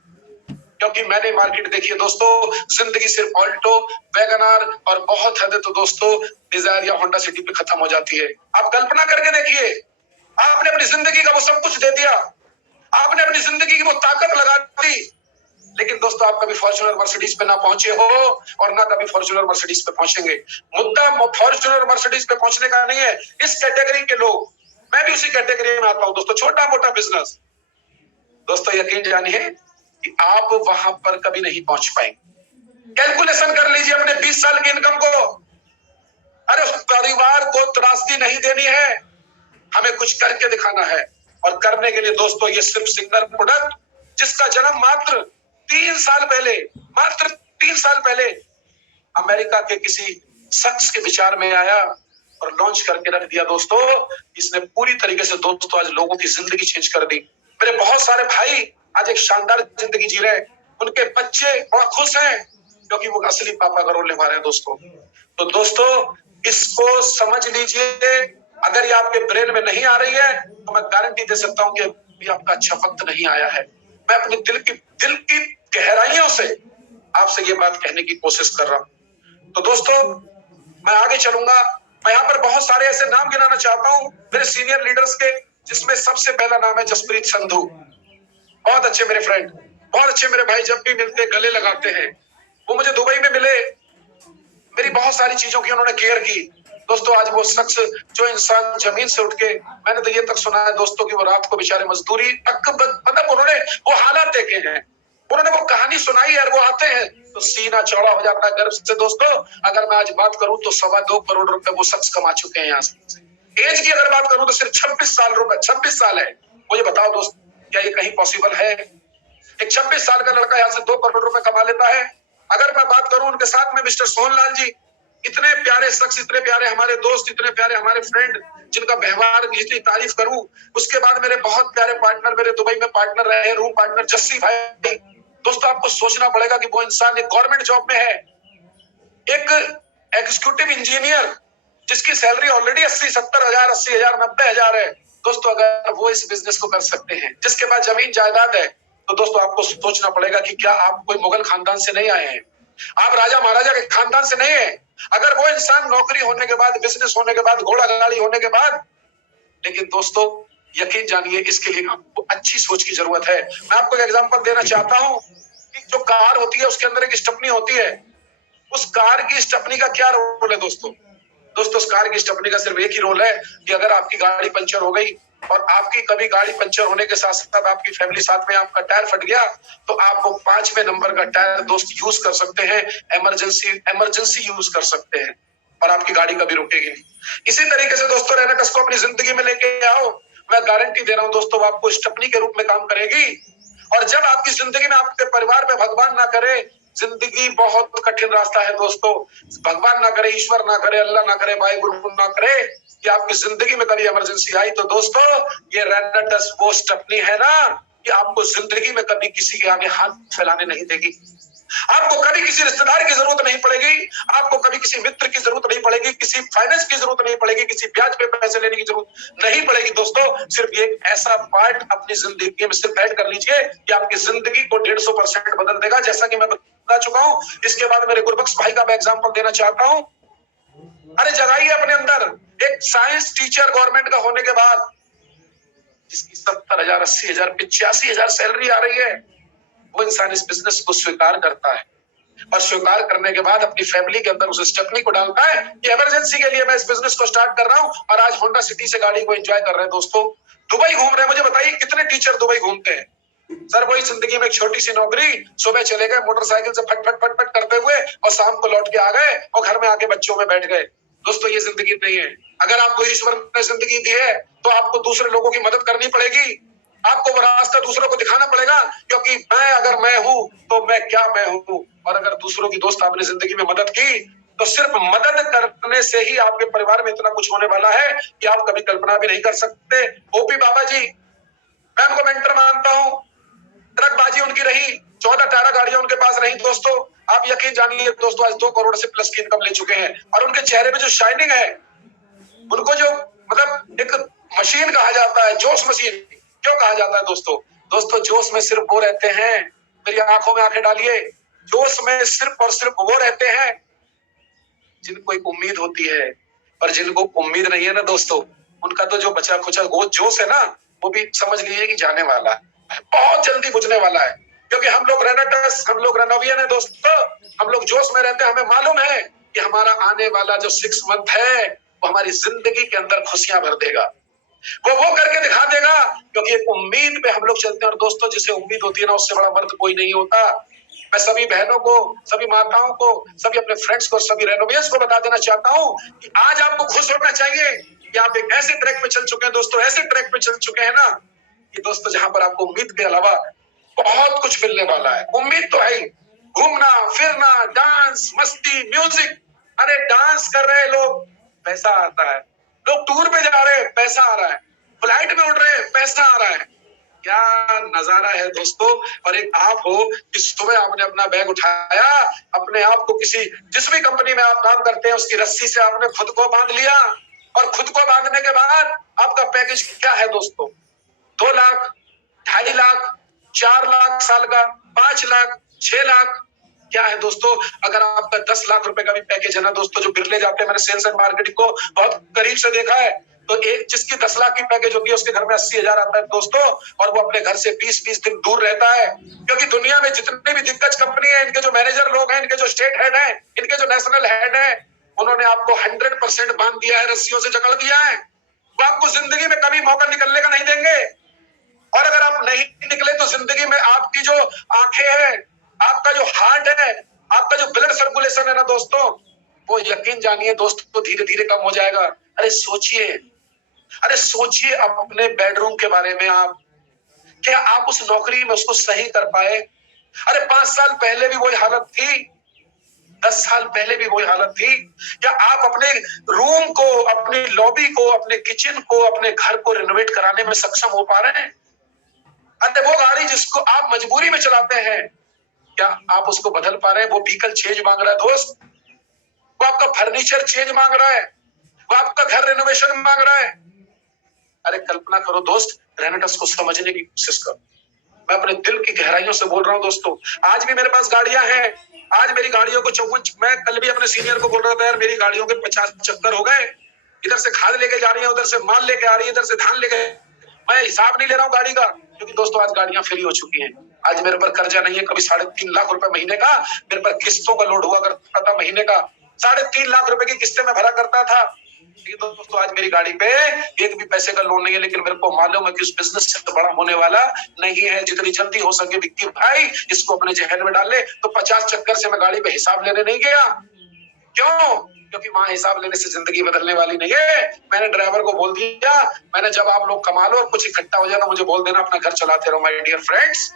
क्योंकि मैंने मार्केट देखी है दोस्तों, जिंदगी सिर्फ ऑल्टो, वैगनआर और बहुत हद तो दोस्तों डिजायर या होंडा सिटी पे खत्म हो जाती है। आप कल्पना करके देखिए, आपने अपनी जिंदगी का वो सब कुछ दे दिया, आपने अपनी जिंदगी की वो ताकत लगा दी, लेकिन दोस्तों आप कभी फॉर्च्यूनर मर्सिडीज पे ना पहुंचे हो और ना कभी फॉर्च्यूनर मर्सिडीज पे पहुंचेंगे। मुद्दा फॉर्च्यूनर मर्सिडीज पे पहुंचने का नहीं है। इस कैटेगरी के लोग, मैं भी उसी कैटेगरी में आता हूं दोस्तों, छोटा मोटा बिजनेस, दोस्तों यकीन जानिए कि आप वहां पर कभी नहीं पहुंच पाएंगे। कैलकुलेशन कर लीजिए अपने 20 साल की इनकम को। अरे उस परिवार को त्रासदी नहीं देनी है, हमें कुछ करके दिखाना है। और करने के लिए दोस्तों ये सिर्फ सिंगल प्रोडक्ट जिसका जन्म मात्र 3 साल पहले अमेरिका के किसी शख्स के विचार में आया और लॉन्च करके रख दिया दोस्तों, इसने पूरी तरीके से दोस्तों आज लोगों की जिंदगी चेंज कर दी। मेरे बहुत सारे भाई आज एक शानदार जिंदगी जी रहे हैं, उनके बच्चे बहुत खुश हैं क्योंकि वो असली पापा का रोल निभा रहे हैं दोस्तों। तो दोस्तों इसको समझ लीजिए, अगर ये आपके ब्रेन में नहीं आ रही है तो मैं गारंटी दे सकता हूं कि अभी आपका अच्छा वक्त नहीं आया है। मैं अपने दिल की गहराइयों से आपसे ये बात कहने की कोशिश कर रहा हूं। तो दोस्तों मैं आगे चलूंगा, मैं यहाँ पर बहुत सारे ऐसे नाम गिनाना चाहता हूँ मेरे सीनियर लीडर्स के, जिसमें सबसे पहला नाम है जसप्रीत संधू। बहुत अच्छे मेरे फ्रेंड, बहुत अच्छे मेरे भाई, जब भी मिलते गले लगाते हैं। वो मुझे दुबई में मिले, मेरी बहुत सारी चीजों की उन्होंने केयर की। दोस्तों आज वो शख्स, जो इंसान जमीन से उठ के, मैंने तो ये तक सुना है दोस्तों कि वो रात को बेचारे मजदूरी तक, मतलब उन्होंने वो हालात देखे हैं, उन्होंने वो कहानी सुनाई है, वो आते हैं तो सीना चौड़ा हो जाता है गर्व से। दोस्तों अगर मैं आज बात करूं तो 2.25 करोड़ रुपए वो शख्स कमा चुके हैं यहाँ से। एज की अगर बात करूं तो सिर्फ 26 साल है। मुझे बताओ दोस्त, क्या ये कहीं पॉसिबल है? एक 26 साल का लड़का यहाँ से 2 करोड़ रुपए कमा लेता है। अगर मैं बात करूं उनके साथ में मिस्टर सोहनलाल जी, इतने प्यारे शख्स, इतने प्यारे हमारे दोस्त, इतने प्यारे हमारे फ्रेंड, जिनका व्यवहार की जितनी तारीफ करूं। उसके बाद मेरे बहुत प्यारे पार्टनर, मेरे दुबई में पार्टनर रहे, रूम पार्टनर जस्सी भाई। दोस्तों आपको सोचना पड़ेगा कि वो इंसान एक गवर्नमेंट जॉब में है, एक एग्जीक्यूटिव इंजीनियर, जिसकी सैलरी ऑलरेडी 80-70 हजार, 80 हजार, 90 हजार है। दोस्तों अगर वो इस बिजनेस को कर सकते हैं, जिसके पास जमीन जायदाद है, तो दोस्तों आपको सोचना पड़ेगा कि क्या आप कोई मुगल खानदान से नहीं आए हैं, आप राजा महाराजा के खानदान से नहीं है। अगर वो इंसान नौकरी होने के बाद, बिजनेस होने के बाद, घोड़ा गाड़ी होने के बाद, लेकिन दोस्तों यकीन जानिए इसके लिए आपको अच्छी सोच की जरूरत है। मैं आपको एक एग्जांपल देना चाहता हूं कि जो कार होती है उसके अंदर एक स्टेपनी होती है, उस कार की स्टेपनी का क्या रोल है दोस्तों? दोस्तों उस कार की स्टेपनी का सिर्फ एक ही रोल है कि अगर आपकी गाड़ी पंचर हो गई और आपकी कभी गाड़ी पंचर होने के साथ साथ आपकी फैमिली साथ में आपका टायर फट गया, तो आप वो 5वें नंबर का टायर दोस्त यूज कर सकते हैं, इमरजेंसी यूज कर सकते हैं और आपकी गाड़ी कभी रुकेगी नहीं। इसी तरीके से दोस्तों रेनेकस को अपनी जिंदगी में लेके आओ, मैं गारंटी दे रहा हूं दोस्तों आपको स्टेपनी के रूप में काम करेगी। और जब आपकी जिंदगी में आपके परिवार में भगवान ना करे, जिंदगी बहुत कठिन रास्ता है दोस्तों, भगवान ना करे, ईश्वर ना करे, अल्लाह ना करे, भाई गुरु ना करे कि आपकी जिंदगी में कभी इमरजेंसी आई, तो दोस्तों ये रेनेकस वो स्टेपनी है ना कि आपको जिंदगी में कभी किसी के आगे हाथ फैलाने नहीं देगी। आपको कभी किसी रिश्तेदार की जरूरत नहीं पड़ेगी, आपको कभी किसी मित्र की जरूरत नहीं पड़ेगी, किसी फाइनेंस की जरूरत नहीं पड़ेगी, किसी ब्याज पे पैसे लेने की जरूरत नहीं पड़ेगी। दोस्तों सिर्फ ये ऐसा पार्ट अपनी जिंदगी में सिर्फ ऐड कर लीजिए कि आपकी जिंदगी को 150% बदल देगा, जैसा कि मैं बता चुका हूं। इसके बाद मेरे गुरबख्श भाई का मैं एग्जांपल देना चाहता हूं। अरे जगाइए अपने अंदर एक साइंस टीचर गवर्नमेंट का होने के बाद जिसकी 70,000, 80,000, 85,000 सैलरी आ रही है, वो इंसान इस बिजनेस को स्वीकार करता है और स्वीकार करने के बाद अपनी फैमिली के अंदर उस स्टेपनी को डालता है कि इमरजेंसी के लिए मैं इस बिजनेस को स्टार्ट कर रहा हूं और आज होंडा सिटी से गाड़ी को एंजॉय कर रहे हैं। दोस्तों दुबई घूम रहे हैं, मुझे बताइए कितने टीचर दुबई घूमते हैं? सर वही जिंदगी में एक छोटी सी नौकरी, सुबह चले गए मोटरसाइकिल से फट फट फट फट करते हुए और शाम को लौट के आ गए और घर में आके बच्चों में बैठ गए। दोस्तों ये जिंदगी नहीं है। अगर आपको ईश्वर ने जिंदगी दी है तो आपको दूसरे लोगों की मदद करनी पड़ेगी, आपको वो रास्ता दूसरों को दिखाना पड़ेगा, क्योंकि अगर मैं हूं तो मैं क्या मैं हूं। और अगर दूसरों की दोस्त आपने जिंदगी में मदद की तो सिर्फ मदद करने से ही आपके परिवार में इतना कुछ होने वाला है कि आप कभी कल्पना भी नहीं कर सकते। ओपी बाबा जी, मैं उनको मेंटर मानता हूं। ट्रकबाजी उनकी रही, 14-18 गाड़ियां उनके पास रही। दोस्तों आप यकीन जानिए दोस्तों, आज 2 करोड़ से प्लस की इनकम ले चुके हैं और उनके चेहरे में जो शाइनिंग है, उनको जो मतलब एक मशीन कहा जाता है, जोश मशीन क्यों कहा जाता है दोस्तों जोश में सिर्फ वो रहते हैं, मेरी आंखों में आंखें डालिए, जोश में सिर्फ और सिर्फ वो रहते हैं जिनको एक उम्मीद होती है। और जिनको उम्मीद नहीं है ना दोस्तों, उनका तो जो बचा खुचा वो जोश है ना, वो भी समझ लीजिए कि जाने वाला है, बहुत जल्दी बुझने वाला है। क्योंकि हम लोग रेनेटस, हम लोग रेनोवियन है दोस्तों, हम लोग जोश में रहते हैं। हमें मालूम है कि हमारा आने वाला जो 6 मंथ है वो हमारी जिंदगी के अंदर खुशियां भर देगा, वो करके दिखा देगा, क्योंकि एक उम्मीद पे हम लोग चलते हैं। और दोस्तों जिसे उम्मीद होती है ना, उससे बड़ा मर्द कोई नहीं होता। मैं सभी बहनों को, सभी माताओं को, सभी अपने फ्रेंड्स को, सभी रेनोवियंस को बता देना चाहता हूँ कि आज आपको खुश होना चाहिए कि आप एक ऐसे ट्रैक पे चल चुके हैं दोस्तों, ऐसे ट्रैक पे चल चुके हैं ना कि दोस्तों जहां पर आपको उम्मीद के अलावा बहुत कुछ मिलने वाला है। उम्मीद तो है ही, घूमना फिरना, डांस, मस्ती, म्यूजिक। अरे डांस कर रहे लोग, पैसा आता है। लोग टूर पे जा रहे हैं, पैसा आ रहा है। फ्लाइट में उड़ रहे हैं, पैसा आ रहा है। क्या नजारा है दोस्तों। और एक आप हो कि सुबह आपने अपना बैग उठाया, अपने आप को किसी जिस भी कंपनी में आप काम करते हैं उसकी रस्सी से आपने खुद को बांध लिया, और खुद को बांधने के बाद आपका पैकेज क्या है दोस्तों? 2 लाख, 2.5 लाख, 4 लाख साल का, 5 लाख, 6 लाख। क्या है दोस्तों? अगर आपका 10 लाख रुपए का भी पैकेज है ना दोस्तों, जो बिरले जाते हैं, मैंने सेल्स एंड मार्केटिंग को बहुत करीब से देखा है, तो एक जिसकी 10 लाख की पैकेज होती है उसके घर में 80,000 आता है दोस्तों, और वो अपने घर से 20-20 दिन दूर रहता है। क्योंकि दुनिया में जितने भी दिग्गज कंपनी है, इनके जो मैनेजर लोग हैं, इनके जो स्टेट हेड है, इनके जो नेशनल हेड है, उन्होंने आपको 100% बांध दिया है, रस्सियों से जकड़ दिया है। वो आपको जिंदगी में कभी मौका निकलने का नहीं देंगे। और अगर आप नहीं निकले तो जिंदगी में आपकी जो आंखें हैं, आपका जो हार्ट है, आपका जो ब्लड सर्कुलेशन है ना दोस्तों, वो यकीन जानिए दोस्तों धीरे धीरे कम हो जाएगा। अरे सोचिए अपने बेडरूम के बारे में। आप क्या आप उस नौकरी में उसको सही कर पाए? अरे 5 साल पहले भी वही हालत थी, 10 साल पहले भी वही हालत थी। क्या आप अपने रूम को, अपनी लॉबी को, अपने किचन को, अपने घर को रिनोवेट कराने में सक्षम हो पा रहे हैं? अरे वो गाड़ी जिसको आप मजबूरी में चलाते हैं, क्या आप उसको बदल पा रहे हैं? वो व्हीकल चेंज मांग रहा है दोस्त, वो आपका फर्नीचर चेंज मांग रहा है, वो आपका घर रेनोवेशन मांग रहा है। अरे कल्पना करो दोस्त, रेनेटस को समझने की कोशिश करो। मैं अपने दिल की गहराइयों से बोल रहा हूँ दोस्तों। आज भी मेरे पास गाड़ियां हैं, आज मेरी गाड़ियों को 54, मैं कल भी अपने सीनियर को बोल रहा था, यार मेरी गाड़ियों के 50 चक्कर हो गए। इधर से खाद लेके जा रही है, उधर से माल लेके आ रही है, इधर से धान लेके। मैं हिसाब नहीं ले रहा हूँ गाड़ी का, क्योंकि दोस्तों आज गाड़ियां फ्री हो चुकी हैं। आज मेरे पर कर्जा नहीं है। कभी 3.5 लाख रुपए महीने का मेरे पर किस्तों का लोड हुआ करता था, महीने का 3.5 लाख रुपए की किस्तें में भरा करता था। दोस्तों आज मेरी गाड़ी पे एक भी पैसे का लोन नहीं है, लेकिन मेरे को मालूम है कि उस बिजनेस से बड़ा होने वाला नहीं है। जितनी जल्दी हो सके विक्की भाई इसको अपने जहन में डाले। तो 50 चक्कर से मैं गाड़ी पे हिसाब लेने नहीं गया। क्यों? क्योंकि वहां हिसाब लेने से जिंदगी बदलने वाली नहीं है। मैंने ड्राइवर को बोल दिया, मैंने जब आप लोग कमा लो और कुछ इकट्ठा हो जाए ना, मुझे बोल देना, अपना घर चलाते रहो माय डियर फ्रेंड्स।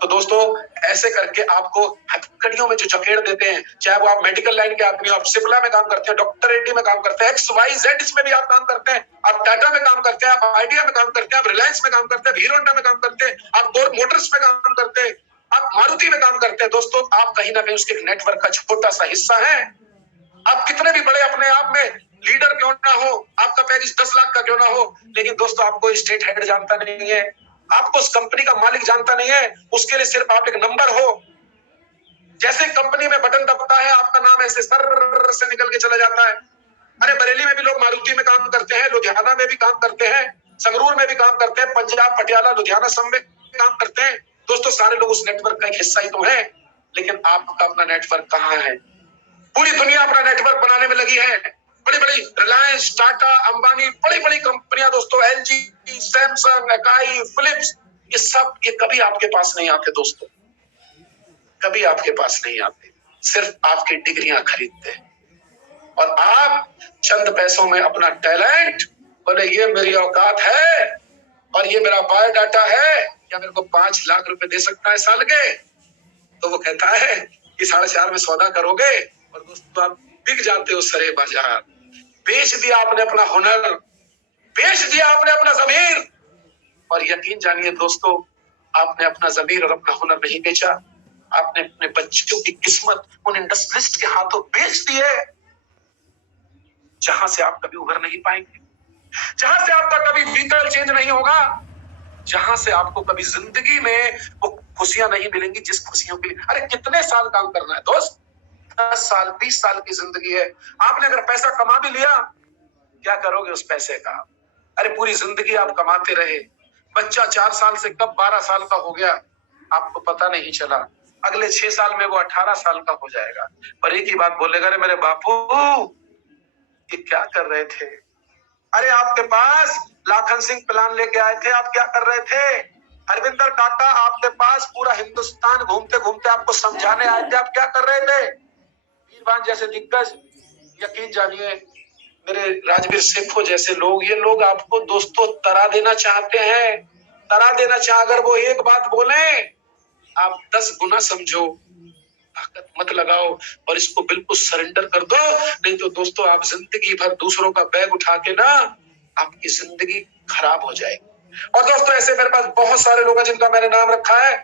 तो दोस्तों ऐसे करके आपको हथकड़ियों में जो जकेड़ देते हैं, चाहे वो आप मेडिकल लाइन के आदमी हो, आप सिप्ला में काम करते हैं, डॉक्टर रेड्डी में काम करते हैं, XYZ इसमें भी आप काम करते हैं, आप टाटा में काम करते हैं, आप आइडिया में काम करते हैं, आप रिलायंस में काम करते हैं, हीरो होंडा में काम करते हैं, आप कोर मोटर्स में काम करते हैं, आप मारुति में काम करते हैं। दोस्तों आप कहीं ना कहीं उसके नेटवर्क का छोटा सा हिस्सा है। आप कितने भी बड़े अपने आप में लीडर क्यों ना हो, आपका पैकेज 10 लाख का क्यों ना हो, लेकिन दोस्तों आपको स्टेट हेड जानता नहीं है, आपको उस कंपनी का मालिक जानता नहीं है। उसके लिए सिर्फ आप एक नंबर हो। जैसे कंपनी में बटन दबता है आपका नाम ऐसे सर से निकल के चला जाता है। अरे बरेली में भी लोग मारुति में काम करते हैं, लुधियाना में भी काम करते हैं, संगरूर में भी काम करते हैं, पंजाब पटियाला लुधियाना सब में काम करते हैं। दोस्तों सारे लोग उस नेटवर्क का एक हिस्सा ही तो है, लेकिन आपका अपना नेटवर्क कहाँ है? पूरी दुनिया अपना नेटवर्क बनाने में लगी है। बड़ी बड़ी रिलायंस, टाटा, अंबानी, बड़ी बड़ी कंपनियां दोस्तों, एलजी, सैमसंग, एकाई, फिलिप्स, ये सब ये कभी आपके पास नहीं आते दोस्तों, कभी आपके पास नहीं आते, सिर्फ आपकी डिग्रियां खरीदते हैं। और आप चंद पैसों में अपना टैलेंट, बोले ये मेरी औकात है और ये मेरा बायोडाटा है, क्या मेरे को 5 लाख रुपए दे सकता है साल के? तो वो कहता है कि 4.5 में सौदा करोगे, और दोस्तों आप बिक जाते हो सरे बाजार। बेच दिया आपने अपना हुनर, बेच दिया आपने अपना ज़मीर। और यकीन जानिए दोस्तों, आपने अपना ज़मीर और अपना हुनर नहीं बेचा, आपने अपने बच्चों की किस्मत उन इंडस्ट्रियलिस्ट के हाथों बेच दी है, जहां से आप कभी उभर नहीं पाएंगे, जहां से आपका कभी व्हीकल चेंज नहीं होगा, जहां से आपको कभी जिंदगी में वो खुशियां नहीं मिलेंगी जिस खुशियों के लिए, अरे कितने साल काम करना है दोस्त? 10 साल 20 साल की जिंदगी है। आपने अगर पैसा कमा भी लिया, क्या करोगे उस पैसे का? अरे पूरी जिंदगी आप कमाते रहे, बच्चा 4 साल से कब 12 साल का हो गया आपको पता नहीं चला, अगले 6 साल में वो 18 साल का हो जाएगा। पर एक ही बात बोलेगा, अरे मेरे बापू ये क्या कर रहे थे? अरे आपके पास लाखन सिंह प्लान लेके आए थे, आप क्या कर रहे थे? अरविंदर टाटा आपके पास पूरा हिंदुस्तान घूमते घूमते आपको समझाने आए थे, आप क्या कर रहे थे? वीरवान जैसे दिग्गज, यकीन जानिए मेरे राजवीर सिंह जैसे लोग, ये लोग आपको दोस्तों तरा देना चाहते हैं, तरा देना चाह, अगर वो एक बात बोले आप 10 गुना समझो, ताकत मत लगाओ और इसको बिल्कुल सरेंडर कर दो, नहीं तो दोस्तों आप जिंदगी भर दूसरों का बैग उठा के ना आपकी जिंदगी खराब हो जाएगी। और दोस्तों ऐसे मेरे पास बहुत सारे लोग हैं जिनका मैंने नाम रखा है,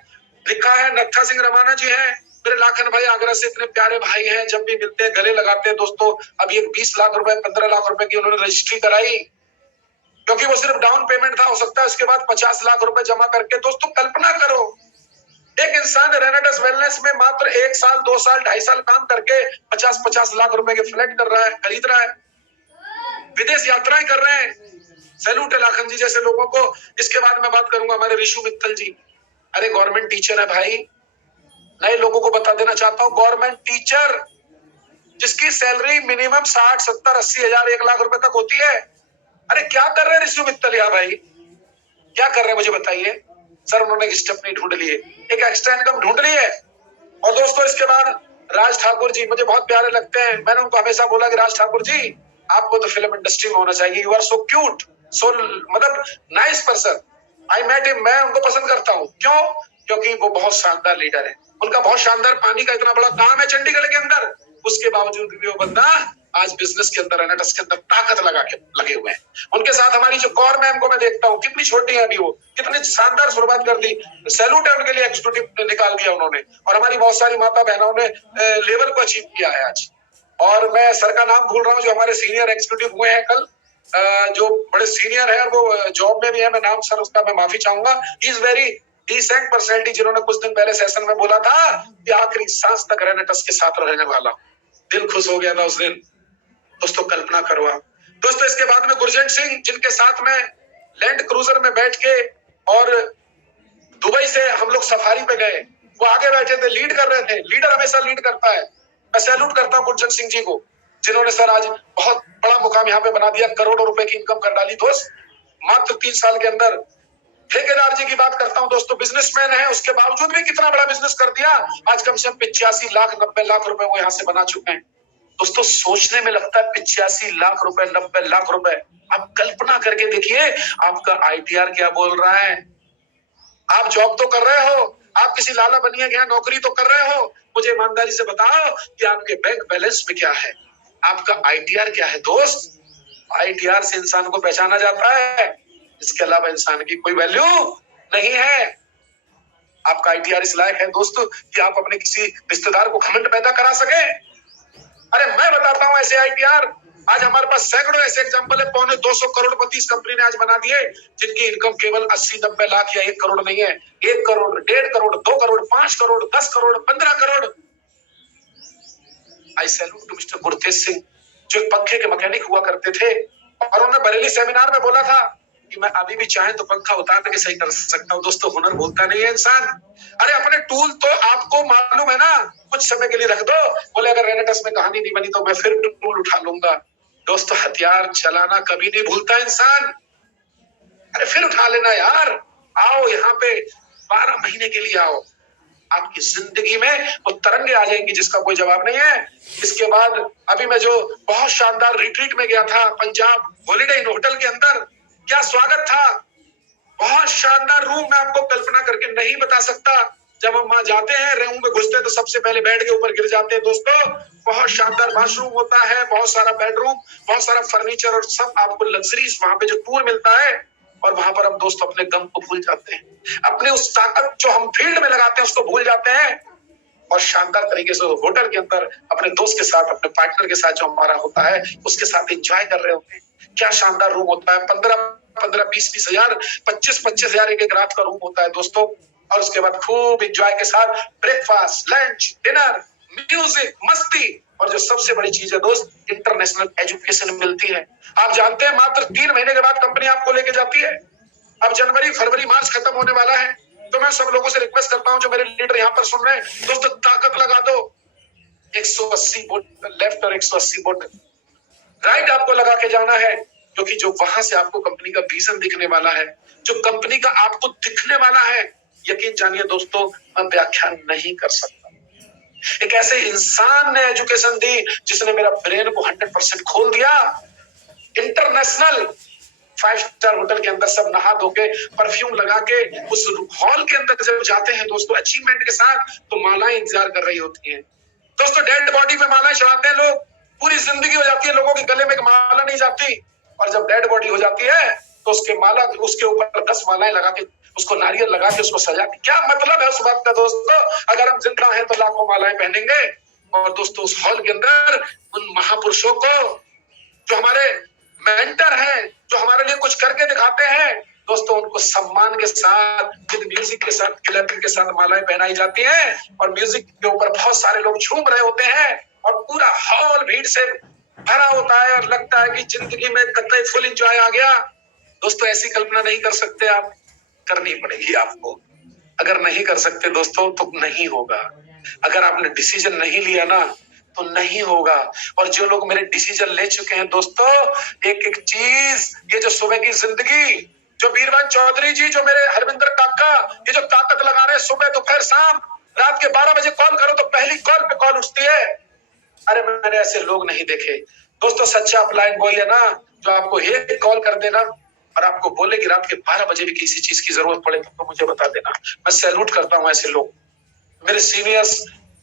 लिखा है। नत्था सिंह रमाना जी हैं, मेरे लाखन भाई आगरा से, इतने प्यारे भाई हैं, जब भी मिलते हैं गले लगाते हैं दोस्तों। अभी एक 20 लाख रुपए 15 लाख रुपए की उन्होंने रजिस्ट्री कराई, क्योंकि वो सिर्फ डाउन पेमेंट था, हो सकता है उसके बाद 50 लाख रुपए जमा करके। दोस्तों कल्पना करो, एक इंसान रेनेडस वेलनेस में मात्र 1 साल 2 साल 2.5 साल काम करके 50-50 लाख रुपए के फ्लैट कर रहा है, खरीद रहा है, विदेश यात्राएं कर रहे हैं। सैल्यूट है लाखन जी जैसे लोगों को। इसके बाद मैं बात करूंगा हमारे ऋषु मित्तल जी, अरे गवर्नमेंट टीचर है भाई, नए लोगों को बता देना चाहता हूँ, गवर्नमेंट टीचर जिसकी सैलरी मिनिमम 60, 70, 80 हजार 1 लाख रुपए तक होती है। अरे क्या कर रहे हैं ऋषु मित्तल यहाँ भाई, क्या कर रहे हैं मुझे बताइए? सर उन्होंने एक स्टेप नहीं ढूंढ लिए, एक एक्स्ट्रा इनकम ढूंढ ली है। और दोस्तों इसके बाद राज ठाकुर जी मुझे बहुत प्यारे लगते हैं, मैंने उनको हमेशा बोला कि राज ठाकुर जी आपको तो फिल्म इंडस्ट्री में होना चाहिए, you are so cute, so मतलब nice person. I met him, मैं उनको पसंद करता हूँ, क्यों? क्योंकि वो बहुत शानदार लीडर है, उनका बहुत शानदार पानी का इतना बड़ा काम है चंडीगढ़ के अंदर, उसके बावजूद भी वो बंदा आज बिजनेस के अंदर, रेनेडस के अंदर ताकत लगा के लगे हुए हैं। उनके साथ हमारी जो कौर मैम को मैं देखता हूँ, कितनी छोटी है अभी वो, कितनी शानदार शुरुआत कर दी, सैल्यूट है उनके लिए, एग्जीक्यूटिव निकाल दिया उन्होंने। और हमारी बहुत सारी माता बहनों ने लेवल को अचीव किया है आज। और मैं सर का नाम भूल रहा हूँ, जो हमारे सीनियर एग्जीक्यूटिव हुए हैं कल, जो बड़े सीनियर है, वो जॉब में भी है, मैं नाम सर उसका मैं माफी चाहूंगा। He is very decent personality, जिन्होंने कुछ दिन पहले सेशन में बोला था कि आखिरी सांस तक रेनेडस के साथ रहने वाला। दिल खुश हो गया था उस दिन। दोस्तों कल्पना करो आप। दोस्तों इसके बाद में गुरजंट सिंह, जिनके साथ में लैंड क्रूजर में बैठ के और दुबई से हम लोग सफारी पे गए, वो आगे बैठे थे, लीड कर रहे थे। लीडर हमेशा लीड करता है, मैं सैल्यूट करता हूँ गुरजंट सिंह जी को, जिन्होंने सर आज बहुत बड़ा मुकाम यहाँ पे बना दिया, करोड़ों रुपए की इनकम कर डाली दोस्त मात्र 3 साल के अंदर। ठेकेदार जी की बात करता हूँ दोस्तों, बिजनेसमैन है, उसके बावजूद भी कितना बड़ा बिजनेस कर दिया। आज कम से कम 85 लाख 90 लाख रुपए वो यहाँ से बना चुके हैं। दोस्तों सोचने में लगता है 85 लाख रुपए 90 लाख रुपए, आप कल्पना करके देखिए आपका आईटीआर क्या बोल रहा है। आप जॉब तो कर रहे हो, आप किसी लाला बनिए गया नौकरी तो कर रहे हो, मुझे ईमानदारी से बताओ कि आपके बैंक बैलेंस में क्या है, आपका आईटीआर क्या है दोस्त? आईटीआर से इंसान को पहचाना जाता है, इसके अलावा इंसान की कोई वैल्यू नहीं है। आपका आईटीआर इस लायक है दोस्तों कि आप अपने किसी रिश्तेदार को घमंड पैदा करा सके। अरे मैं बताता हूं ऐसे आईटीआर, आज हमारे पास सैकड़ों ऐसे एग्जांपल है। 250 करोड़पति इस कंपनी ने आज बना दिए, जिनकी इनकम केवल 80-90 लाख या 1 करोड़ नहीं है। 1 crore, 1.5 crore, 2 crore, 5 crore, 10 crore, 15 crore. I salute to mister Gurtej Singh, जो एक पंखे के मैकेनिक हुआ करते थे और उन्होंने बरेली सेमिनार में बोला था कि मैं अभी भी चाहे तो पंखा उतार के सही कर सकता हूँ। दोस्तों, हुनर बोलता नहीं है इंसान। अरे अपने टूल तो आपको मालूम है ना, कुछ समय के लिए रख दो। बोले अगर रेनेटस में कहानी नहीं बनी तो मैं फिर टूल उठा लूंगा। दोस्तों, हथियार चलाना कभी नहीं भूलता इंसान। अरे फिर उठा लेना यार, आओ यहाँ पे 12 महीने के लिए आओ, आपकी जिंदगी में वो तरंगे आ जाएंगी जिसका कोई जवाब नहीं है। इसके बाद अभी मैं जो बहुत शानदार रिट्रीट में गया था पंजाब हॉलिडे इन होटल के अंदर, क्या स्वागत था, बहुत शानदार रूम, मैं आपको कल्पना करके नहीं बता सकता। जब हम वहां जाते हैं, रूम में घुसते हैं तो सबसे पहले बेड के ऊपर गिर जाते हैं। दोस्तों, बहुत शानदार वॉशरूम होता है, बहुत सारा बेडरूम, बहुत सारा फर्नीचर और सब आपको लग्जरीज वहां पे जो टूर मिलता है। और वहां पर हम दोस्तों अपने गम को भूल जाते हैं, अपने उस ताकत जो हम फील्ड में लगाते हैं उसको भूल जाते हैं और शानदार तरीके से होटल के अंदर अपने दोस्त के साथ, अपने पार्टनर के साथ जो हमारा होता है उसके साथ एंजॉय कर रहे होते हैं। क्या शानदार रूम होता है, 15-15, 20-20 हजार, 25-25 हजार एक रात का रूम होता है दोस्तों। और उसके बाद खूब एंजॉय के साथ ब्रेकफास्ट, लंच, डिनर, म्यूजिक, मस्ती और जो सबसे बड़ी चीज है दोस्त, इंटरनेशनल एजुकेशन मिलती है। आप जानते हैं मात्र 3 महीने के बाद कंपनी आपको लेके जाती है। अब जनवरी, फरवरी, मार्च खत्म होने वाला है, तो मैं सब लोगों से रिक्वेस्ट करता हूं जो मेरे लीडर यहाँ पर सुन रहे हैं, दोस्तों ताकत लगा दो। 180 वोट लेफ्ट और 180 वोट राइट आपको लगा के जाना है, क्योंकि जो वहां से आपको कंपनी का विजन दिखने वाला है, जो कंपनी का आपको दिखने वाला है, यकीन जानिए दोस्तों, मैं व्याख्या नहीं कर सकता। एक ऐसे इंसान ने एजुकेशन दी जिसने मेरा ब्रेन को 100% खोल दिया। इंटरनेशनल 5 स्टार होटल के अंदर सब नहा धो के परफ्यूम लगा के उस हॉल के अंदर जब जाते हैं दोस्तों अचीवमेंट के साथ, तो मालाएं इंतजार कर रही होती हैं। दोस्तों, डेड बॉडी पे मालाएं चढ़ाते हैं लोग, पूरी जिंदगी हो जाती है लोगों के गले में एक माला नहीं जाती, और जब डेड बॉडी हो जाती है तो उसके ऊपर 10 मालाएं लगा के, उसको नारियल लगा के उसको सजा के, क्या मतलब है उस बात का दोस्तों? अगर हम जिंदा हैं तो लाखों मालाएं पहनेंगे। और दोस्तों, उस हॉल के अंदर उन महापुरुषों को जो हमारे मेंटर हैं, जो हमारे लिए कुछ करके दिखाते हैं दोस्तों, उनको सम्मान के साथ, विद म्यूजिक के साथ, क्लैपिंग के साथ मालाएं पहनाई जाती हैं और म्यूजिक के ऊपर बहुत सारे लोग झूम रहे होते हैं और पूरा हॉल भीड़ से भरा होता है और लगता है कि जिंदगी में कतई फुल एंजॉय आ गया। दोस्तों, ऐसी कल्पना नहीं कर सकते आप, करनी पड़ेगी आपको। अगर नहीं कर सकते दोस्तों तो नहीं होगा। अगर आपने डिसीजन नहीं लिया ना तो नहीं होगा। और जो लोग मेरे डिसीजन ले चुके हैं दोस्तों, एक एक चीज, ये जो सुबह की जिंदगी, जो वीरवान चौधरी जी, जो मेरे हरविंदर काका, ये जो ताकत लगा रहे हैं सुबह दोपहर शाम, रात के 12 बजे कॉल करो तो पहली कॉल पे कॉल उठती है। अरे मैंने ऐसे लोग नहीं देखे दोस्तों। सच्चा अपलाइन बोले ना, जो आपको एक कॉल कर देना और आपको बोले कि रात के 12 बजे भी किसी चीज की जरूरत पड़े तो मुझे बता देना। मैं सैल्यूट करता हूं ऐसे लोग। मेरे सीनियर्स,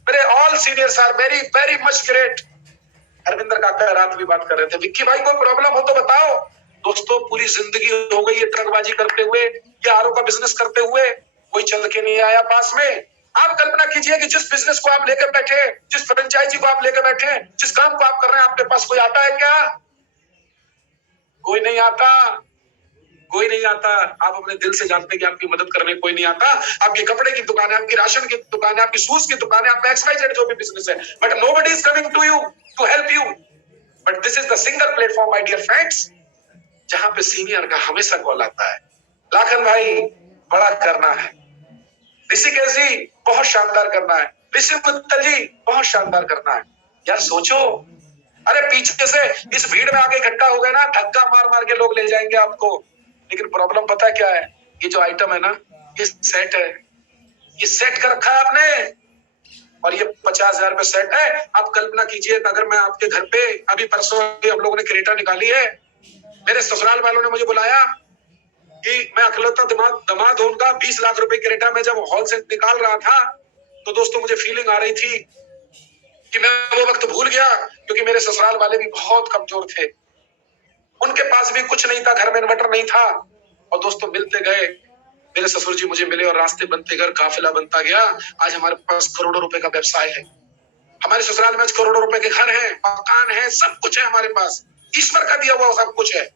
मेरे all seniors are very very much great. Harvinder काका रात भी बात कर रहे थे, विक्की भाई कोई प्रॉब्लम हो तो बताओ। दोस्तों, पूरी जिंदगी हो गई है ट्रकबाजी करते हुए या आरओ का बिजनेस करते हुए, कोई चल के नहीं आया पास में। आप कल्पना कीजिए कि जिस बिजनेस को आप लेकर बैठे, जिस फ्रेंचाइजी को आप लेकर बैठे, जिस काम को आप कर रहे हैं, आपके पास कोई आता है क्या? कोई नहीं आता, कोई नहीं आता। आप अपने दिल से जानते हैं कि आपकी मदद करने कोई नहीं आता। आपके कपड़े की दुकान है, आपकी राशन की दुकान है, आपकी शूज की दुकान है, आपका XYZ जो भी बिजनेस है, but nobody is coming to you to help you. But this is the single platform my dear friends, जहां पे सीनियर का हमेशा कॉल आता है। लाखन भाई, बड़ा करना है। ऋषिकेश जी, बहुत शानदार करना है। ऋषि मित्तल जी, बहुत शानदार करना है। यार सोचो, अरे पीछे से इस भीड़ में आगे इकट्ठा हो गए ना, धक्का मार मार के लोग ले जाएंगे आपको। लेकिन प्रॉब्लम पता है क्या है? ये जो आइटम है ना, ये सेट है, ये सेट कर रखा है आपने, और ये 50,000 रुपए सेट है। आप कल्पना कीजिए अगर मैं आपके घर पे, अभी परसों हम लोगों ने क्रेटा निकाली है, मेरे ससुराल वालों ने मुझे बुलाया कि मैं अकलौता दामाद हूं उनका, 20 लाख रुपए क्रेटा में जब हॉल से निकाल रहा था तो दोस्तों मुझे फीलिंग आ रही थी कि मैं वो वक्त भूल गया, क्योंकि मेरे ससुराल वाले भी बहुत कमजोर थे, उनके पास भी कुछ नहीं था, घर में इन्वर्टर नहीं था। और दोस्तों मिलते गए, मेरे ससुर जी मुझे मिले और रास्ते बनते गए, काफिला बनता गया। आज हमारे पास करोड़ों रुपए का व्यवसाय है, हमारे ससुराल में आज करोड़ों रुपए के घर हैं, मकान है, सब कुछ है हमारे पास, ईश्वर का दिया हुआ सब कुछ है।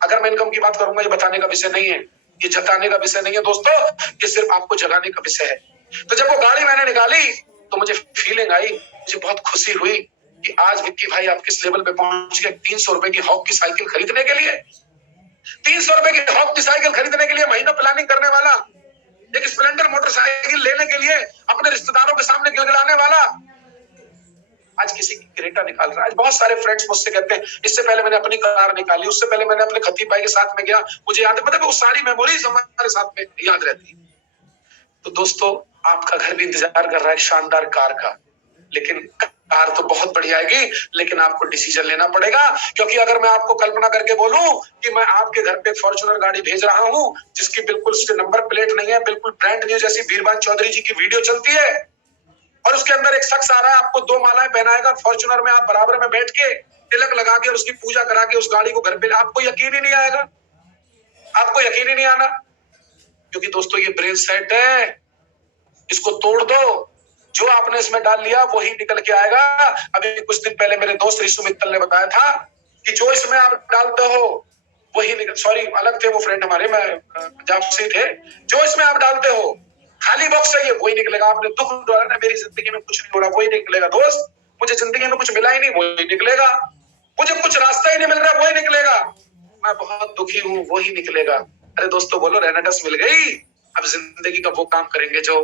अगर मैं इनकम की बात करूंगा, ये बताने का विषय नहीं है, ये जताने का विषय नहीं है दोस्तों, ये सिर्फ आपको जगाने का विषय है। तो जब वो गाड़ी मैंने निकाली तो मुझे फीलिंग आई, मुझे बहुत खुशी हुई कि आज विक्की भाई आप किस लेवल पे पहुंच गए। 300 रुपए की हॉक की साइकिल खरीदने के लिए, 300 रुपए की हॉक की साइकिल खरीदने के लिए महीना प्लानिंग करने वाला, एक स्प्लेंडर मोटरसाइकिल लेने के लिए अपने रिश्तेदारों के सामने गिड़गिड़ाने वाला आज किसी की क्रेटा निकाल रहा है। आज बहुत सारे फ्रेंड्स मुझसे कहते हैं इससे पहले मैंने अपनी कार निकाली, उससे पहले मैंने अपने खतीब भाई के साथ में गया, मुझे याद है, मतलब वो सारी मेमोरीज हमारे साथ में याद रहती। तो दोस्तों आपका घर भी इंतजार कर रहा है शानदार कार का, लेकिन कार तो बहुत बढ़िया आएगी, लेकिन आपको डिसीजन लेना पड़ेगा। क्योंकि अगर मैं आपको कल्पना करके बोलूं कि मैं आपके घर पे फॉर्च्यूनर गाड़ी भेज रहा हूं जिसकी बिल्कुल नंबर प्लेट नहीं है, बिल्कुल ब्रांड न्यू, जैसी बीरबान चौधरी जी की वीडियो चलती है, और उसके अंदर एक शख्स आ रहा है आपको 2 मालाएं पहनाएगा फॉर्च्यूनर में, आप बराबर में बैठ के तिलक लगा के और उसकी पूजा करा के उस गाड़ी को घर पे, आपको यकीन ही नहीं आएगा, आपको यकीन ही नहीं आना। क्योंकि दोस्तों ये ब्रेन सेट है, इसको तोड़ दो, जो आपने इसमें डाल लिया वही निकल के आएगा। अभी कुछ दिन पहले मेरे दोस्त ऋषु मित्तल ने बताया था कि जो इसमें आप डालते हो वही निकल, सॉरी अलग थे वो फ्रेंड हमारे, मैं पंजाब से थे, जो इसमें आप डालते हो खाली बॉक्स है ये, वही निकलेगा। आपने दुख डाला ना मेरी जिंदगी में कुछ नहीं हो रहा, वही निकलेगा दोस्त, मुझे जिंदगी में कुछ मिला ही नहीं, वही निकलेगा, मुझे कुछ रास्ता ही नहीं मिल रहा, वही निकलेगा, मैं बहुत दुखी हूँ, वही निकलेगा। अरे दोस्तों बोलो रेनेडस मिल गई, अब जिंदगी का वो काम करेंगे जो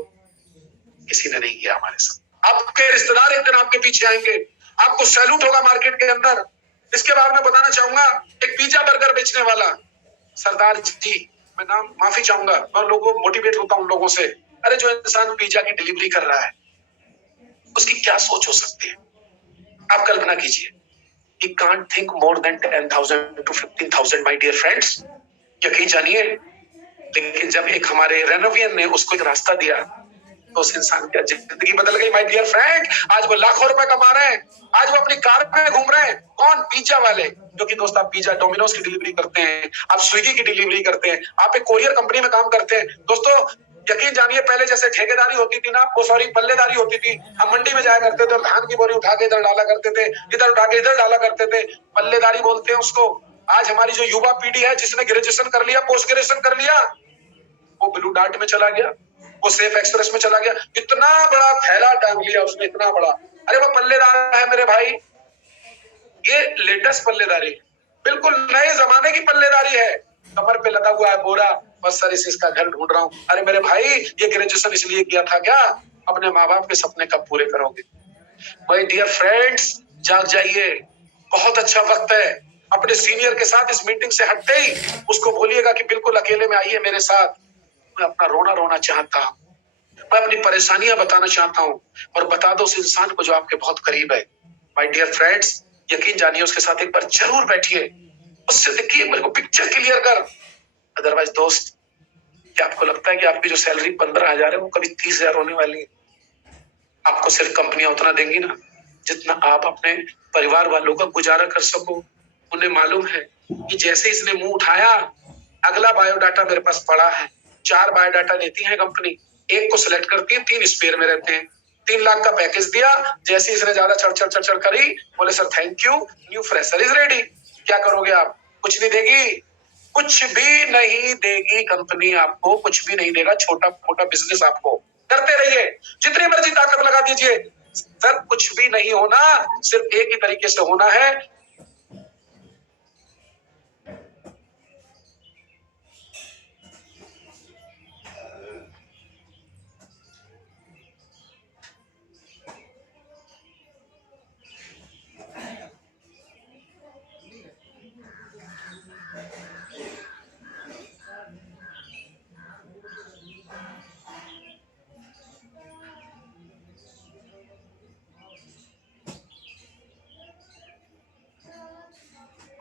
किसी ने नहीं किया हमारे साथ। आपके रिश्तेदार एक दिन आपके पीछे आएंगे, आपको सैल्यूट होगा मार्केट के अंदर। इसके बाद में बताना चाहूंगा, एक पिज्जा बर्गर बेचने वाला सरदार जी, मैं नाम माफी चाहूंगा, मैं लोगों को मोटिवेट होता हूं उन लोगों से, अरे जो इंसान पिज्जा की डिलीवरी कर रहा है उसकी क्या सोच हो सकती है। आप कल्पना कीजिए, he can't think more than 10,000 to 15,000 my dear friends। यकीन जानिए, लेकिन जब एक हमारे रेनोवियन ने उसको एक रास्ता दिया तो उस इंसान की जिंदगी बदल गई माय डियर फ्रेंड। आज वो लाखों रुपए कमा रहे हैं, आज वो अपनी कार में घूम रहे हैं। कौन? पिज्जा वाले। क्योंकि दोस्त आप पिज्जा डोमिनोज की डिलीवरी करते हैं, आप स्विगी की डिलीवरी करते हैं, आप एक कोरियर कंपनी में काम करते हैं। दोस्तों यकीन जानिए, पहले जैसे ठेकेदारी होती थी ना, वो सॉरी पल्लेदारी होती थी, हम मंडी में जाया करते थे और धान की बोरी उठा के इधर डाला करते थे, इधर उठा के इधर डाला करते थे, पल्लेदारी बोलते हैं उसको। आज हमारी जो युवा पीढ़ी है जिसने ग्रेजुएशन कर लिया, पोस्ट ग्रेजुएशन कर लिया, वो ब्लू डार्ट में चला गया, वो सेफ एक्सप्रेस में चला गया, इतना बड़ा थैला टांग लिया उसने, इतना बड़ा। अरे वो पल्लेदार है मेरे भाई, ये लेटेस्ट पल्लेदारी, बिल्कुल नए जमाने की पल्लेदारी है। कमर पे लगा हुआ है बोरा, बस सर इसका घर ढूंढ रहा हूँ। अरे मेरे भाई ये ग्रेजुएशन इसलिए किया था क्या? अपने माँ बाप के सपने कब पूरे करोगे? माय डियर फ्रेंड्स जाग जाइए, बहुत अच्छा वक्त है। अपने सीनियर के साथ इस मीटिंग से हटते ही उसको बोलिएगा कि बिल्कुल अकेले में आइए मेरे साथ, मैं अपना रोना रोना चाहता हूँ, मैं अपनी परेशानियां बताना चाहता हूँ, और बता दो उस इंसान को जो आपके बहुत करीब है। माय डियर फ्रेंड्स यकीन जानिए, उसके साथ एक बार जरूर बैठिए, उससे देखिए मेरे को पिक्चर क्लियर कर। अदरवाइज दोस्त, क्या आपको लगता है कि आपकी जो सैलरी 15,000 है वो कभी 30,000 होने वाली है? आपको सिर्फ कंपनियां उतना देंगी ना जितना आप अपने परिवार वालों का गुजारा कर सको। उन्हें मालूम है कि जैसे इसने मुंह उठाया, अगला बायोडाटा मेरे पास पड़ा है। 4 बायोडाटा लेती है कंपनी, एक को सिलेक्ट करती है, 3 स्पेयर में रहते हैं। 3 लाख का पैकेज दिया, जैसे इसने ज्यादा चढ़ करी, बोले sir thank you, new fresher is ready. क्या करोगे आप? कुछ नहीं देगी, कुछ भी नहीं देगी कंपनी, आपको कुछ भी नहीं देगा। छोटा मोटा बिजनेस आपको करते रहिए, जितनी मर्जी ताकत लगा दीजिए, सर कुछ भी नहीं होना, सिर्फ एक ही तरीके से होना है।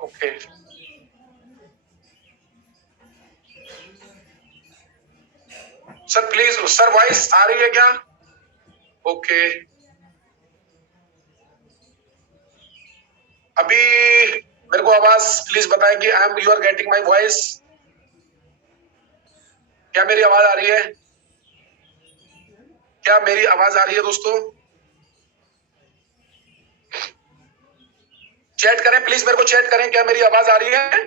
Okay sir please, sir voice आ रही है क्या? ओके अभी मेरे को आवाज प्लीज बताएं कि I am you are getting my voice. क्या मेरी आवाज आ रही है? क्या मेरी आवाज आ रही है दोस्तों? चैट करें प्लीज, मेरे को चैट करें, क्या मेरी आवाज आ रही है?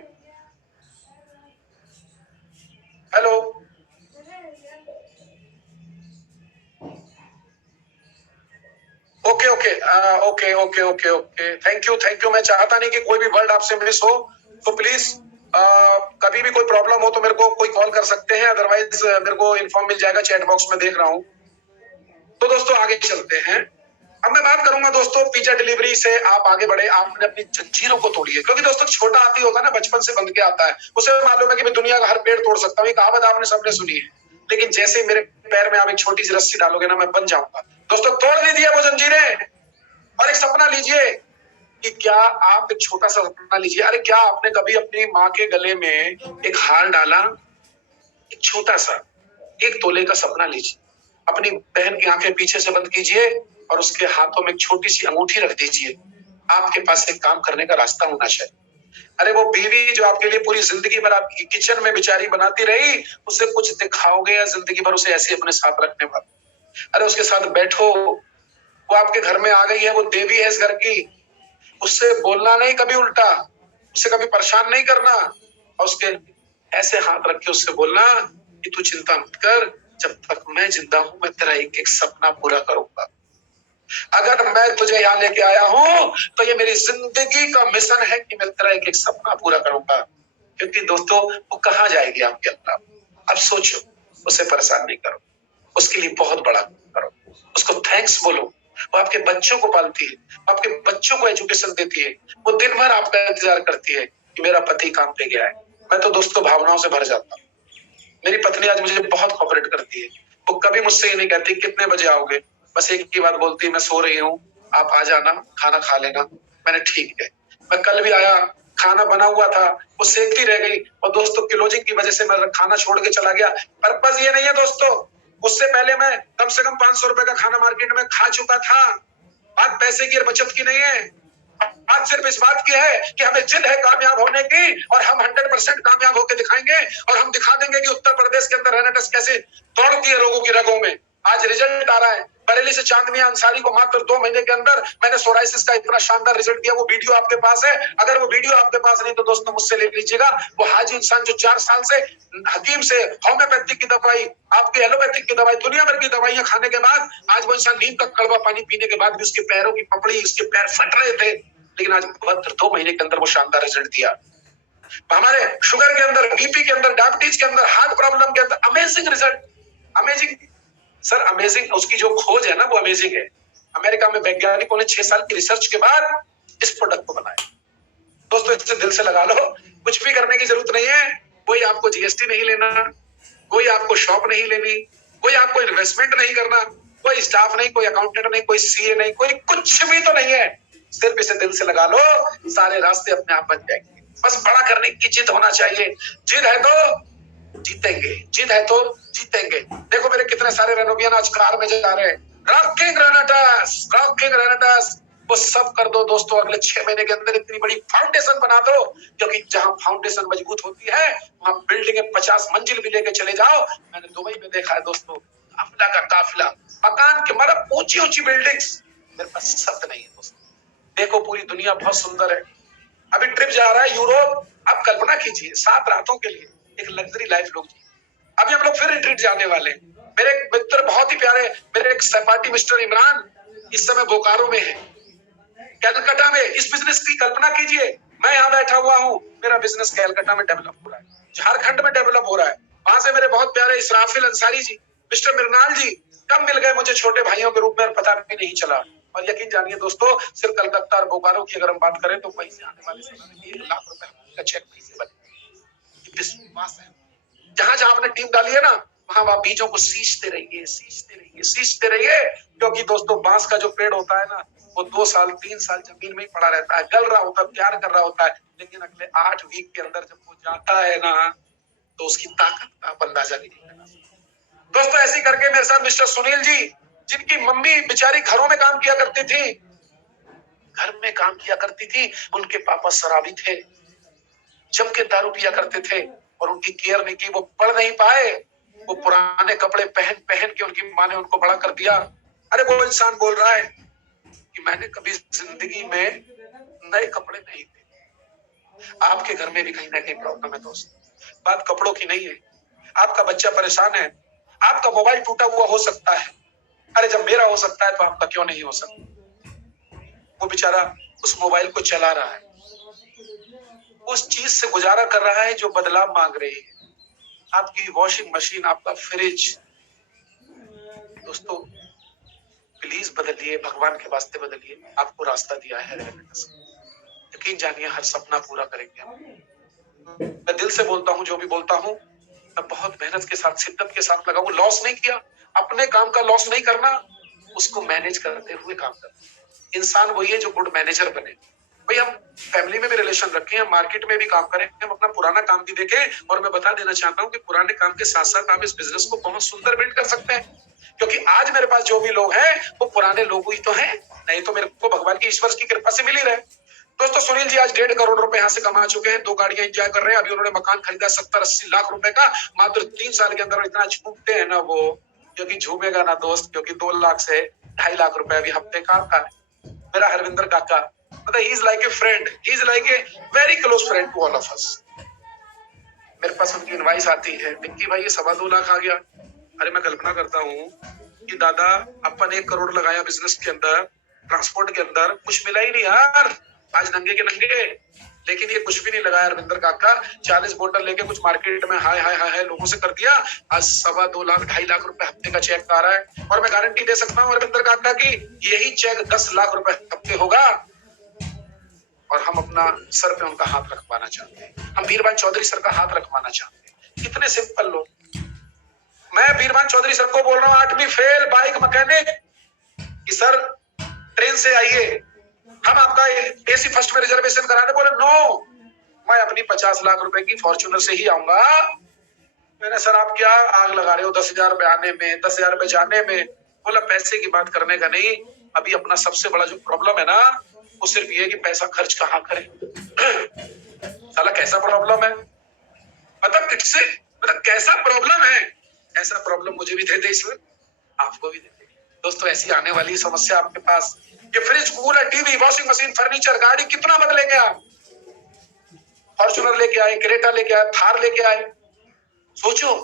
Hello okay okay okay okay okay, thank you. मैं चाहता नहीं कि कोई भी वर्ड आपसे मिस हो, तो प्लीज कभी भी कोई प्रॉब्लम हो तो मेरे को कोई कॉल कर सकते हैं, अदरवाइज मेरे को इन्फॉर्म मिल जाएगा, चैट बॉक्स में देख रहा हूँ। तो दोस्तों आगे चलते हैं। अब मैं बात करूंगा दोस्तों, पिज्जा डिलीवरी से आप आगे बढ़े, आपने अपनी जंजीरों को तोड़ी है, क्योंकि दोस्तों छोटा हाथी होता है ना, बचपन से बंध के आता है, उसे मालूम है कि मैं दुनिया का हर पेड़ तोड़ सकता हूँ, ये कहावत आपने सबने सुनी है। लेकिन जैसे ही मेरे पैर में आप एक छोटी सी रस्सी डालोगे ना, मैं बन जाऊंगा। दोस्तों तोड़ दीजिए वो जंजीरें और एक सपना लीजिए कि क्या आप एक छोटा सा सपना लीजिए। अरे क्या आपने कभी अपनी माँ के गले में एक हार डाला? एक छोटा सा 1 तोले का सपना लीजिए, अपनी बहन की आंखें पीछे से बंद कीजिए और उसके हाथों में एक छोटी सी अंगूठी रख दीजिए। आपके पास एक काम करने का रास्ता होना चाहिए। अरे वो बीवी जो आपके लिए पूरी जिंदगी भर आपकी किचन में बेचारी बनाती रही, उसे कुछ दिखाओगे या जिंदगी भर उसे ऐसे अपने साथ रखने वाले? अरे उसके साथ बैठो, वो आपके घर में आ गई है, वो देवी है इस घर की, उससे बोलना नहीं कभी उल्टा, उससे कभी परेशान नहीं करना, और उसके ऐसे हाथ रख के उससे बोलना कि तू चिंता मत कर, जब तक मैं जिंदा हूं मैं तेरा एक एक सपना पूरा करूंगा। अगर मैं तुझे यहाँ लेके आया हूं तो ये मेरी जिंदगी का मिशन है कि मैं तेरा एक एक सपना पूरा करूंगा। क्योंकि दोस्तों वो कहाँ जाएगी आपके अल्लाह? अब सोचो, उसे परेशान नहीं करो, उसके लिए बहुत बड़ा करो, उसको थैंक्स बोलो। वो आपके बच्चों को पालती है, आपके बच्चों को एजुकेशन देती है, वो दिन भर आपका इंतजार करती है कि मेरा पति काम पे गया है। मैं तो दोस्तों भावनाओं से भर जाता हूँ। मेरी पत्नी आज मुझे बहुत कोऑपरेट करती है, वो कभी मुझसे ये नहीं कहती कितने बजे आओगे, बस एक ही बात बोलती है, मैं सो रही हूँ, आप आ जाना, खाना खा लेना। मैंने ठीक है। मैं कल भी आया, खाना बना हुआ था, वो सेकती रह गई, और दोस्तों क्लोजिंग की वजह से मैं खाना छोड़ के चला गया। पर्पस ये नहीं है दोस्तों, उससे पहले मैं कम से कम 500 रुपए का खाना मार्केट में खा चुका था। बात पैसे की और बचत की नहीं है, बात सिर्फ इस बात की है कि हमें जिद है कामयाब होने की, और हम 100% कामयाब होकर दिखाएंगे, और हम दिखा देंगे कि उत्तर प्रदेश के अंदर रेनेटस कैसे दौड़ती है लोगों की रगों में। आज रिजल्ट आ रहा है, बरेली से चांदनिया अंसारी को मात्र 2 महीने के अंदर मैंने सोराइसिस का इतना शानदार रिजल्ट दिया। वो वीडियो आपके पास है, अगर वो वीडियो आपके पास नहीं तो दोस्तों मुझसे ले लीजिएगा। वो हाजी इंसान जो 4 साल से हकीम से होम्योपैथिक की दवाई, आपकी एलोपैथिक की दवाई, दुनिया भर की दवाइयां खाने के बाद आज वो इंसान नीम का कड़वा पानी पीने के बाद भी उसके पैरों की पपड़ी, उसके पैर फट रहे थे, लेकिन आज मात्र 2 महीने के अंदर वो शानदार रिजल्ट दिया। हमारे शुगर के अंदर, बीपी के अंदर, डायबिटीज के अंदर, हार्ट प्रॉब्लम के अंदर amazing result. Amazing sir, amazing. उसकी जो खोज है ना वो अमेजिंग है। अमेरिका में वैज्ञानिकों ने 6 साल की रिसर्च के बाद इस प्रोडक्ट को बनाया। दोस्तों इसे दिल से लगा लो, कुछ भी करने की जरूरत नहीं है, कोई आपको जीएसटी नहीं लेना, कोई आपको शॉप नहीं लेनी, कोई आपको इन्वेस्टमेंट नहीं करना, कोई स्टाफ नहीं, कोई अकाउंटेंट नहीं, कोई सीए नहीं, कोई कुछ भी तो नहीं है। सिर्फ इसे दिल से लगा लो, सारे रास्ते अपने आप बन जाएंगे। बस बड़ा करने की जिद होना चाहिए। जिद है तो जीतेंगे, जिद है तो जीतेंगे। देखो मेरे कितने सारे रेनोवियन आज कार में जा रहे हैं। रॉकिंग रेनेटस, रॉकिंग रेनेटस, वो सब कर दो दोस्तों। अगले 6 महीने के अंदर इतनी बड़ी फाउंडेशन बना दो, क्योंकि जहां फाउंडेशन मजबूत होती है वहां बिल्डिंग 50 मंजिल भी लेके चले जाओ। मैंने दुबई में देखा है दोस्तों, काफिला का काफिला, मकान के मतलब ऊंची ऊंची बिल्डिंग्स। मेरे पास शब्द नहीं है दोस्तों। देखो पूरी दुनिया बहुत सुंदर है। अभी ट्रिप जा रहा है यूरोप। आप कल्पना कीजिए 7 रातों के लिए एक लग्जरी लाइफ लोग जी। अभी हम लोग फिर रिट्रीट जाने वाले हैं। मेरे एक मित्र बहुत ही प्यारे, मेरे एक सहपाठी मिस्टर इमरान इस समय बोकारो में है, कलकत्ता में। इस बिजनेस की कल्पना कीजिए, मैं यहाँ बैठा हुआ हूँ, मेरा बिजनेस कलकत्ता में डेवलप हो रहा है, झारखंड में डेवलप हो रहा है। वहां से मेरे बहुत प्यारे इसराफिल अंसारी जी, मिस्टर मिरनाल जी कब मिल गए मुझे छोटे भाइयों के रूप में, पता भी नहीं चला। और यकीन जानिए दोस्तों, सिर्फ कलकत्ता और बोकारो की अगर हम बात करें तो वहीं से आने वाले समय में 1 लाख रुपए का चेक वहीं से बने। विश्वास है। जहां जहां आपने टीम डाली है ना, वहां वहां बीजों को सींचते रहिए, सींचते रहिए, सींचते रहिए। क्योंकि दोस्तों बांस का जो पेड़ होता है ना, वो 2 साल 3 साल जमीन में ही पड़ा रहता है, गल रहा होता है, तैयार कर रहा होता है, लेकिन अगले 8 वीक के अंदर जब वो जाता है ना, तो उसकी ताकत का आप अंदाजा भी नहीं लगा सकते। दोस्तों ऐसे करके मेरे साथ मिस्टर सुनील जी, जिनकी मम्मी बेचारी घरों में काम किया करती थी, घर में काम किया करती थी, उनके पापा शराबी थे, जम के दारू पिया करते थे, और उनकी केयर नहीं की, वो पढ़ नहीं पाए। वो पुराने कपड़े पहन पहन के उनकी माँ ने उनको बड़ा कर दिया। अरे वो इंसान बोल रहा है कि मैंने कभी जिंदगी में नए कपड़े नहीं थे। आपके घर में भी कहीं ना कहीं प्रॉब्लम है दोस्त। बात कपड़ों की नहीं है। आपका बच्चा परेशान है, आपका मोबाइल टूटा हुआ हो सकता है। अरे जब मेरा हो सकता है तो आपका क्यों नहीं हो सकता? वो बेचारा उस मोबाइल को चला रहा है, उस चीज से गुजारा कर रहा है जो बदलाव मांग रही है। आपकी वॉशिंग मशीन, आपका फ्रिज, दोस्तों प्लीज बदलिए, भगवान के वास्ते बदलिए। आपको रास्ता दिया है, यकीन जानिए हर सपना पूरा करेंगे हम। मैं दिल से बोलता हूँ, जो भी बोलता हूँ मैं बहुत मेहनत के साथ, शिद्दत के साथ लगा हूँ। लॉस नहीं किया, अपने काम का लॉस नहीं करना, उसको मैनेज करते हुए काम करना। इंसान वही है जो गुड मैनेजर बने। भाई हम फैमिली में भी रिलेशन रखें, हम मार्केट में भी काम करें, हम अपना पुराना काम भी देखें। और मैं बता देना चाहता हूँ कि पुराने काम के साथ साथ आप इस बिजनेस को बहुत सुंदर बिल्ड कर सकते हैं, क्योंकि आज मेरे पास जो भी लोग हैं वो पुराने लोग ही तो हैं, नहीं तो मेरे को भगवान की ईश्वर की कृपा से मिल ही रहे। दोस्तों सुनील जी आज 1.5 करोड़ रुपए यहाँ से कमा चुके हैं, 2 गाड़ियां एंजॉय कर रहे हैं। अभी उन्होंने मकान खरीदा 70-80 लाख रुपए का, मात्र 3 साल के अंदर। इतना झूमते हैं ना वो, क्योंकि झूमेगा ना दोस्त, क्योंकि 2 लाख से 2.5 लाख रुपए अभी हफ्ते का आता है। मेरा हरविंदर काका, मतलब he is like a friend, he is like a very close friend to all of us. मेरे पास उनकी इनवाइस आती है, निक्की भाई ये 2.25 लाख आ गया। अरे मैं कल्पना करता हूँ कि दादा अपन 1 करोड़ लगाया बिजनेस के अंदर, ट्रांसपोर्ट के अंदर, कुछ मिला ही नहीं यार, आज नंगे के नंगे। लेकिन ये कुछ भी नहीं लगाया अरविंदर काका, 40 बोतल लेके कुछ मार्केट में हाय हाय हाय हाय लोगों से कर दिया। आज 2.25 लाख 2.5 लाख रुपए हफ्ते का चेक आ रहा है। और मैं गारंटी दे सकता हूँ अरविंदर काका की यही चेक 10 लाख रुपए हफ्ते होगा। और हम अपना सर पे उनका हाथ रखवाना चाहते हैं, हम बीरबान चौधरी सर का हाथ रखवाना चाहते हैं। कितने सिंपल लोग। मैं बीरबान चौधरी सर को बोल रहा हूँ 8वीं फेल बाइक मैकेनिक कि सर ट्रेन से आइए, हम आपका एसी फर्स्ट में रिजर्वेशन कराने। बोले नो, मैं अपनी 50 लाख रुपए की फॉर्च्यूनर से ही आऊंगा। मैंने सर आप क्या आग लगा रहे हो 10,000 रुपए आने में, 10,000 रुपए जाने में। बोला पैसे की बात करने का नहीं, अभी अपना सबसे बड़ा जो प्रॉब्लम है ना वो सिर्फ ये कि पैसा खर्च कहाँ करें। साला कैसा प्रॉब्लम है, मतलब कैसा प्रॉब्लम है। ऐसा प्रॉब्लम मुझे भी दे दे इसलिए आपको भी दे दे। दोस्तों ऐसी आने वाली समस्या आपके पास, ये fridge, cooler, TV, washing machine, furniture, गाड़ी कितना बदलेंगे आप। फॉर्च्यूनर लेके आए, क्रेटा लेके आए, थार लेके आए, सोचो।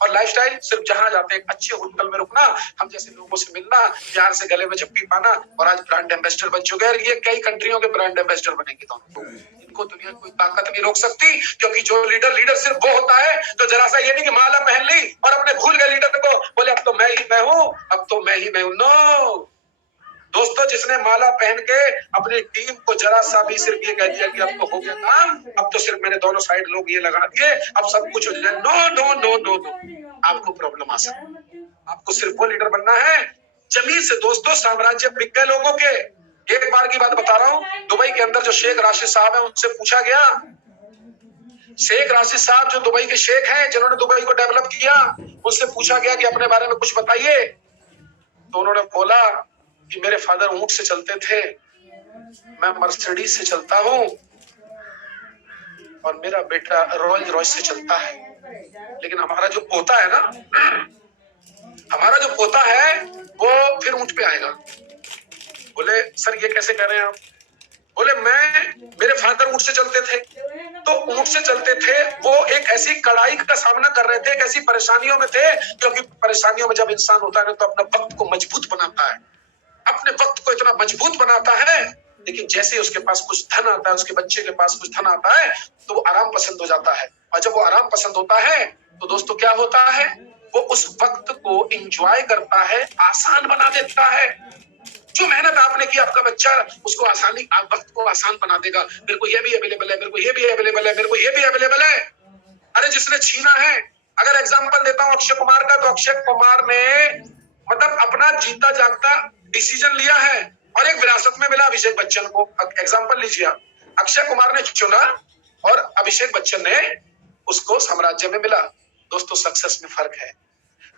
और लाइफस्टाइल सिर्फ जहां जाते हैं अच्छे होटल में रुकना, हम जैसे लोगों से मिलना, प्यार से गले में झप्पी पाना। और आज ब्रांड एम्बेसडर बन चुके हैं, ये कई कंट्रियों के ब्रांड एम्बेसडर बनेंगे। तो इनको दुनिया कोई ताकत नहीं रोक सकती, क्योंकि जो लीडर सिर्फ वो होता है जो जरा सा ये नहीं कि माला पहन ली और अपने भूल गए लीडर को, बोले अब तो मैं ही मैं हूं, अब तो मैं ही मैं हूं। नो दोस्तों, जिसने माला पहन के अपनी टीम को जरा सा भी सिर्फ ये कह दिया कि अब तो हो गया काम, अब तो सिर्फ मैंने दोनों साइड लोग ये लगा दिए, अब सब कुछ हो जाए। No no no no no, आपको प्रॉब्लम आ सकती है। आपको सिर्फ वो लीडर बनना है जमीन से। दोस्तों साम्राज्य बिक गए लोगों के। एक बार की बात बता रहा हूँ, दुबई के अंदर जो शेख राशिद साहब है उनसे पूछा गया, शेख राशिद साहब जो दुबई के शेख हैं जिन्होंने दुबई को डेवलप किया, उनसे पूछा गया कि अपने बारे में कुछ बताइए। तो उन्होंने बोला कि मेरे फादर ऊंट से चलते थे, मैं मर्सिडीज से चलता हूँ और मेरा बेटा रोल्स रॉयस से चलता है। लेकिन हमारा जो पोता है ना, हमारा जो पोता है वो फिर ऊंट पे आएगा। बोले सर ये कैसे कह रहे हैं आप। बोले मेरे फादर ऊंट से चलते थे, तो ऊंट से चलते थे, वो एक ऐसी कड़ाई का सामना कर रहे थे, एक ऐसी परेशानियों में थे, क्योंकि परेशानियों में जब इंसान होता है तो अपना वक्त को मजबूत बनाता है, अपने वक्त को इतना मजबूत बनाता है। लेकिन जैसे ही उसके पास कुछ धन आता है, उसके बच्चे के पास कुछ धन आता है, तो वो आराम पसंद हो जाता है। और जब वो आराम पसंद होता है तो दोस्तों क्या होता है, वो उस वक्त को एंजॉय करता है, आसान बना देता है। जो मेहनत आपने की, आपका बच्चा उसको आसानी, आप वक्त को आसान बना देगा। मेरे को ये भी अवेलेबल है, मेरे को ये भी अवेलेबल है, मेरे को ये भी अवेलेबल है। अरे जिसने छीना है, अगर एग्जाम्पल देता हूँ अक्षय कुमार का, तो अक्षय कुमार ने मतलब अपना जीता जागता डिसीजन लिया है और एक विरासत में मिला अभिषेक बच्चन को। एग्जाम्पल लीजिए, अक्षय कुमार ने चुना और अभिषेक बच्चन ने उसको साम्राज्य में मिला। दोस्तों सक्सेस में फर्क है।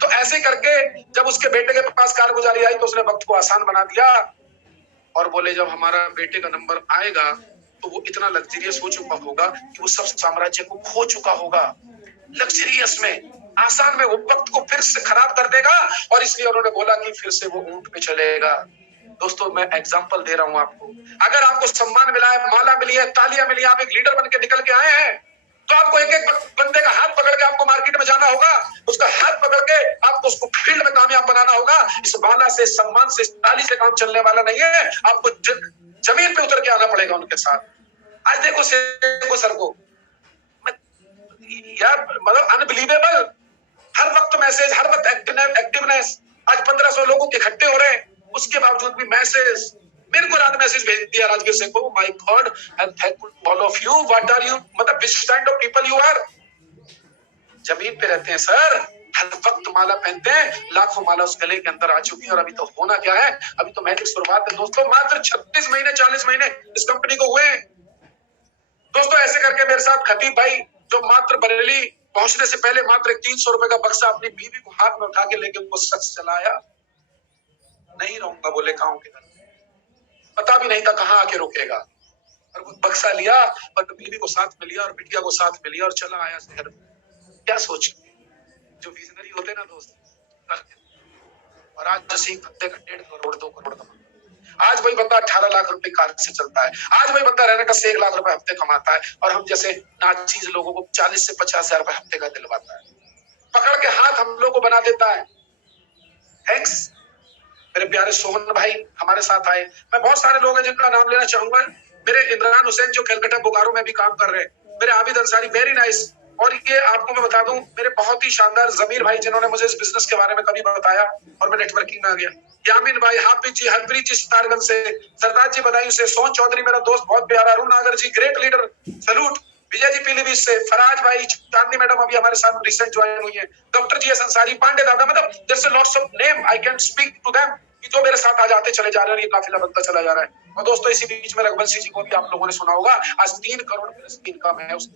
तो ऐसे करके जब उसके बेटे के पास कारगुजारी आई तो उसने वक्त को आसान बना दिया और बोले जब हमारा बेटे का नंबर आएगा तो वो इतना लग्जरियस हो चुका होगा कि वो सब साम्राज्य को खो चुका होगा। लग्जरियस में, आसान में वो वक्त को फिर से खराब कर देगा। और इसलिए उन्होंने बोला कि फिर से वो ऊंट पे चलेगा। दोस्तों मैं एग्जांपल दे रहा हूं आपको, अगर आपको सम्मान मिला है, माला मिली है, तालियां मिली, आप एक लीडर बन के निकल के आए हैं, तो आपको एक एक बंदे का हाथ पकड़ के आपको मार्केट में जाना होगा, उसका हाथ पकड़ के आपको उसको फील्ड में कामयाब बनाना होगा। इस माला से, सम्मान से, ताली से काम चलने वाला नहीं है। आपको जमीन पे उतर के आना पड़ेगा उनके साथ। आज देखो सर को, यार मतलब अनबिलीवेबल, हर वक्त मैसेज, हर वक्त एक्टिवनेस। आज 1500 लोगों के इकट्ठे हो रहे हैं, उसके बावजूद भी मैसेज। मेरे को रात मैसेज भेज दिया राजवीर सिंह को, my god I am thankful to all of you, what are you, मतलब which kind of people you are. जमीन पे रहते हैं सर, हर वक्त माला पहनते हैं, लाखों माला उस गले के अंदर आ चुकी है। और अभी तो होना क्या है, अभी तो महज शुरुआत है दोस्तों। मात्र 36 महीने 40 महीने इस कंपनी को हुए दोस्तों। ऐसे करके मेरे साथ खतीब भाई, जो मात्र बरेली पहुंचने से पहले मात्र 300 रुपए का बक्सा अपनी बीवी को हाथ में उठा के लेके वो शख्स चलाया, नहीं रहूंगा बोले गांव के घर, पता भी नहीं था कहाँ आके रुकेगा, और वो बक्सा लिया और बीवी को साथ में लिया और बिटिया को साथ में लिया और चला आया शहर में। क्या सोच, जो विजनरी होते ना दोस्त, और आज जैसे पत्ते का 1.5 करोड़ 2 करोड़ का, आज वही बंदा 18 लाख रुपए कार से चलता है, आज वही बंदा रहने का से 1 लाख रुपए हफ्ते कमाता है, और हम जैसे नाचीज लोगों को 40 से 50 हजार रुपए हफ्ते का दिलवाता है, पकड़ के हाथ हम लोग को बना देता है। थैंक्स मेरे प्यारे सोहन भाई हमारे साथ आए। मैं बहुत सारे लोग हैं जिनका नाम लेना चाहूंगा। मेरे इमरान हुसैन जो कलकत्ता बोकारो में भी काम कर रहे हैं, मेरे आबिद अंसारी, वेरी नाइस। और ये आपको मैं बता दूं, मेरे बहुत ही शानदार जमीर भाई जिन्होंने मुझे इस बिजनेस के बारे में कभी बताया और मैं नेटवर्किंग में आ गया। यामिन भाई, हाफिज जी, हरप्रीत जी सितारगंज से, सरताज जी बदायूं से, सोहन चौधरी मेरा दोस्त बहुत प्यारा, अरुण नागर जी great leader, salute, Vijay ji Pilibhit से, फराज भाई, चांदनी मैडम अभी हमारे साथ रिसेंट ज्वाइन हुई है, doctor G S Ansari, Pandey दादा, मतलब there are lots of name I can speak to them, कि जो मेरे साथ आज आते चले जा रहे हैं, ये काफिला बनता चला जा रहा है। और दोस्तों इसी बीच में रघुवंशी जी को भी आप लोगों ने सुना होगा, आज 3 करोड़ प्लस की इनकम है उस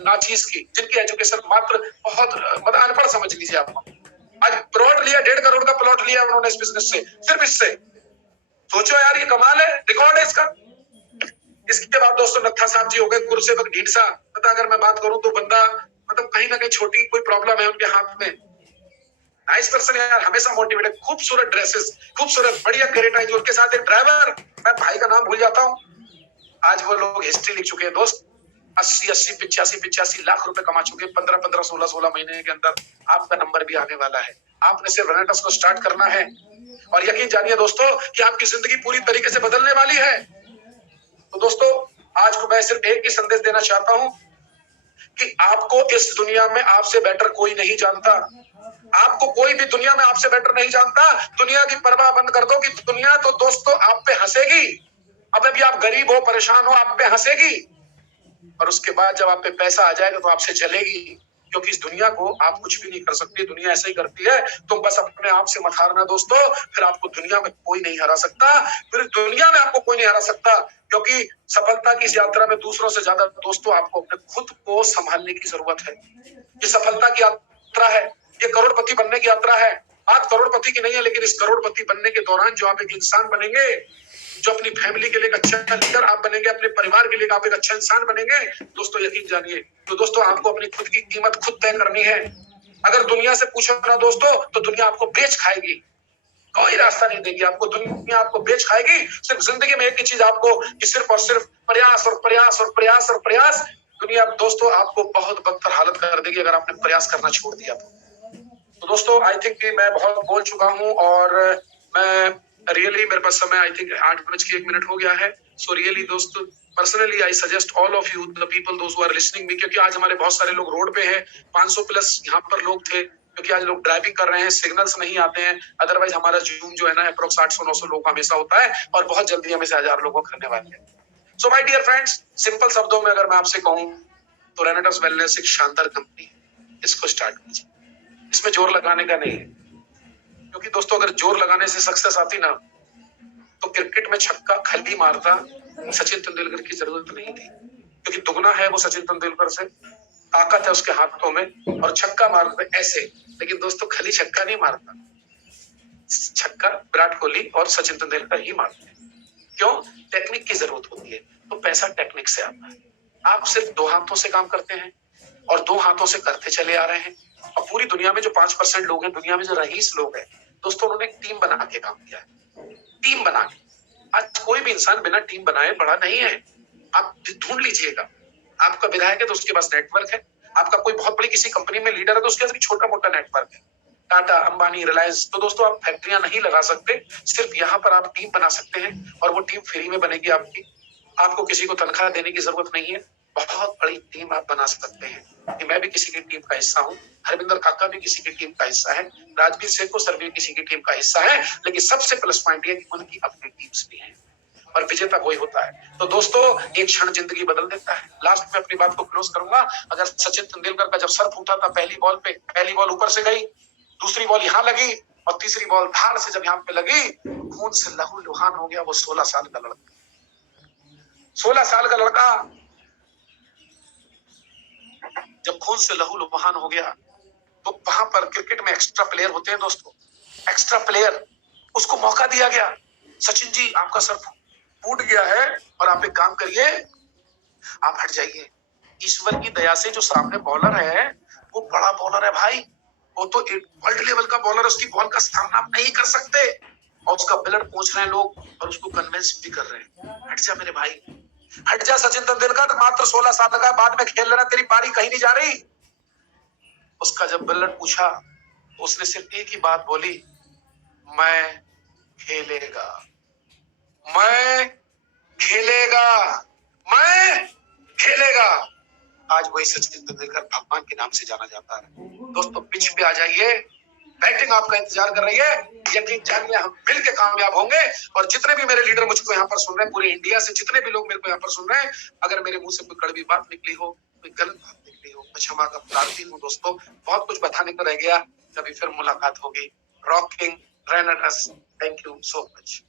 नाचीज की, जिनकी एजुकेशन मात्र बहुत मतलब अनपढ़ समझ लीजिए आप। आज प्लॉट लिया, 1.5 करोड़ का प्लॉट लिया उन्होंने इस बिजनेस से, सिर्फ इससे। सोचो यार, ये कमाल है, रिकॉर्ड है इसका। इसके बाद दोस्तों नत्था साहब जी हो गए, गुरसेवक ढींढसा, मतलब अगर मैं बात करूं तो बंदा मतलब कहीं ना कहीं छोटी कोई प्रॉब्लम है उनके हाथ में, नाइस पर्सन यार, हमेशा मोटिवेटेड, खूबसूरत ड्रेसेस, खूबसूरत बढ़िया कैरेक्टर, उनके साथ एक ड्राइवर, मैं भाई का नाम भूल जाता हूँ। आज वो लोग हिस्ट्री लिख चुके हैं दोस्त, 80 85 लाख रुपए कमा चुके हैं 15 16 महीने के अंदर। आपका नंबर भी आने वाला है, आपने सिर्फ रनटर्स को स्टार्ट करना है, और यकीन जानिए दोस्तों कि आपकी जिंदगी पूरी तरीके से बदलने वाली है। तो दोस्तों आज को मैं सिर्फ एक ही संदेश देना चाहता हूं कि आपको इस दुनिया में आपसे बेटर कोई नहीं जानता, आपको कोई भी दुनिया में आपसे बेटर नहीं जानता। दुनिया की परवाह बंद कर दो कि दुनिया तो दोस्तों आप पे हंसेगी, अब भी आप गरीब हो, परेशान हो, आप पे हंसेगी, और उसके बाद जब आप पे पैसा आ जाएगा तो आपसे चलेगी, क्योंकि इस दुनिया को आप कुछ भी नहीं कर सकते, दुनिया ऐसे ही करती है। तुम बस अपने आप से मत हारना दोस्तों, फिर आपको दुनिया में कोई नहीं हरा सकता, फिर दुनिया में आपको कोई नहीं हरा सकता, क्योंकि सफलता की इस यात्रा में दूसरों से ज्यादा दोस्तों आपको अपने खुद को संभालने की जरूरत है। ये सफलता की यात्रा है, ये करोड़पति बनने की यात्रा है। बात करोड़पति की नहीं है, लेकिन इस करोड़पति बनने के दौरान जो आप एक इंसान बनेंगे, जो अपनी फैमिली के लिए एक अच्छा लीडर आप बनेंगे, अपने परिवार के लिए आप एक अच्छा इंसान बनेंगे दोस्तों, यकीन जानिए। तो दोस्तों आपको अपनी खुद की कीमत खुद तय करनी है। अगर दुनिया से पूछो ना दोस्तों, तो दुनिया आपको बेच खाएगी, कोई रास्ता नहीं देगी आपको, दुनिया आपको बेच खाएगी। सिर्फ जिंदगी में एक ही चीज आपको, कि सिर्फ और सिर्फ प्रयास और प्रयास और प्रयास और प्रयास। दुनिया दोस्तों आपको बहुत बदतर हालत कर देगी अगर आपने प्रयास करना छोड़ दिया तो दोस्तों आई थिंक कि मैं बहुत बोल चुका हूं, और मैं रियली मेरे पास समय आई थिंक 8:01 हो गया है। सो रियली दोस्त, personally I suggest all of you the people those who are listening me, क्योंकि आज हमारे बहुत सारे लोग रोड पे हैं, 500 प्लस यहाँ पर लोग थे, क्योंकि आज लोग ड्राइविंग कर रहे हैं, सिग्नल्स नहीं आते हैं। अदरवाइज हमारा जूम जो है ना अप्रोक्स 800-900 लोग हमेशा होता है, और बहुत जल्दी हमें से 1000 लोगों को करने वाले हैं। So my dear friends, simple शब्दों में अगर मैं आपसे कहूं तो रेनेटस वेलनेस एक शानदार कंपनी है, इसको स्टार्ट कीजिए, इसमें जोर लगाने का नहीं है, क्योंकि दोस्तों अगर जोर लगाने से सक्सेस आती ना, तो क्रिकेट में छक्का खली मारता सचिन तेंदुलकर की जरूरत नहीं थी, क्योंकि दुगना है वो सचिन तेंदुलकर से, ताकत है उसके हाथों में, और छक्का मारता ऐसे। लेकिन दोस्तों खाली छक्का नहीं मारता, छक्का विराट कोहली और सचिन तेंदुलकर ही मारते हैं। क्यों? टेक्निक की जरूरत होती है, तो पैसा टेक्निक से आता है। आप सिर्फ 2 हाथों से काम करते हैं, और 2 हाथों से करते चले आ रहे हैं। और पूरी दुनिया में जो 5% लोग हैं, दुनिया में जो रईस लोग हैं दोस्तों, उन्होंने एक टीम बना के काम किया है, टीम बना के। आज कोई भी इंसान बिना टीम बनाए बड़ा नहीं है। आप ढूंढ लीजिएगा, आपका विधायक है तो उसके पास नेटवर्क है, आपका कोई बहुत बड़ी किसी कंपनी में लीडर है तो उसके पास भी छोटा मोटा नेटवर्क है। टाटा, अंबानी, रिलायंस। तो दोस्तों आप फैक्ट्रियां नहीं लगा सकते, सिर्फ यहाँ पर आप टीम बना सकते हैं और वो टीम फ्री में बनेगी आपकी। आपको किसी को तनख्वाह देने की जरूरत नहीं है। बहुत बड़ी टीम आप बना सकते हैं कि मैं भी किसी की टीम का हिस्सा हूँ, हरविंदर काका भी किसी की टीम का हिस्सा है, राजवीर सेठो सर भी किसी की टीम का हिस्सा है। लेकिन सबसे प्लस पॉइंट ये कि उनकी अपनी टीम्स भी हैं और विजेता वही होता है। तो दोस्तों एक क्षण जिंदगी बदल देता है। लास्ट में अपनी बात को क्लोज करूंगा। अगर सचिन तेंदुलकर का जब सर फूटा था पहली बॉल पे, पहली बॉल ऊपर से गई, दूसरी बॉल यहाँ लगी और तीसरी बॉल धार से जब यहाँ पे लगी, खून से लहू लुहान हो गया वो 16 साल का लड़का। 16 साल का लड़का जब खून से लहू लुहान हो गया, तो वहां पर क्रिकेट में एक्स्ट्रा प्लेयर होते हैं दोस्तों, एक्स्ट्रा प्लेयर, उसको मौका दिया गया। सचिन जी आपका सर फूट गया है और आप एक काम करिए, आप हट जाइए। ईश्वर की दया से जो सामने बॉलर है वो बड़ा बॉलर है भाई, वो तो वर्ल्ड लेवल का बॉलर है, उसकी बॉल का सामना आप नहीं कर सकते। और उसका ब्लड पूछ रहे हैं लोग और उसको कन्विंस भी कर रहे हैं। हट जा मेरे भाई, हट जा सचिन तेंदुलकर, मात्र 16 साल का, बाद में खेल लेना, तेरी पारी कहीं नहीं जा रही। उसका जब ब्लड पूछा उसने सिर्फ एक ही बात बोली, मैं खेलेगा, मैं खेलेगा, मैं खेलेगा। आज वही सचिन तेंदुलकर भगवान के नाम से जाना जाता है। दोस्तों पिच पे आ जाइए, बैटिंग आपका इंतजार कर रही है, यकीन जानिए हम मिल के कामयाब होंगे। और जितने भी मेरे लीडर मुझको यहाँ पर सुन रहे हैं, पूरे इंडिया से जितने भी लोग मेरे को यहाँ पर सुन रहे हैं, अगर मेरे मुंह से कोई कड़वी बात निकली हो, कोई गलत बात निकली हो, मैं क्षमा का प्रार्थी हूँ दोस्तों। बहुत कुछ बताने को रह गया, कभी फिर मुलाकात होगी। Rocking रेनेटस, thank you so much.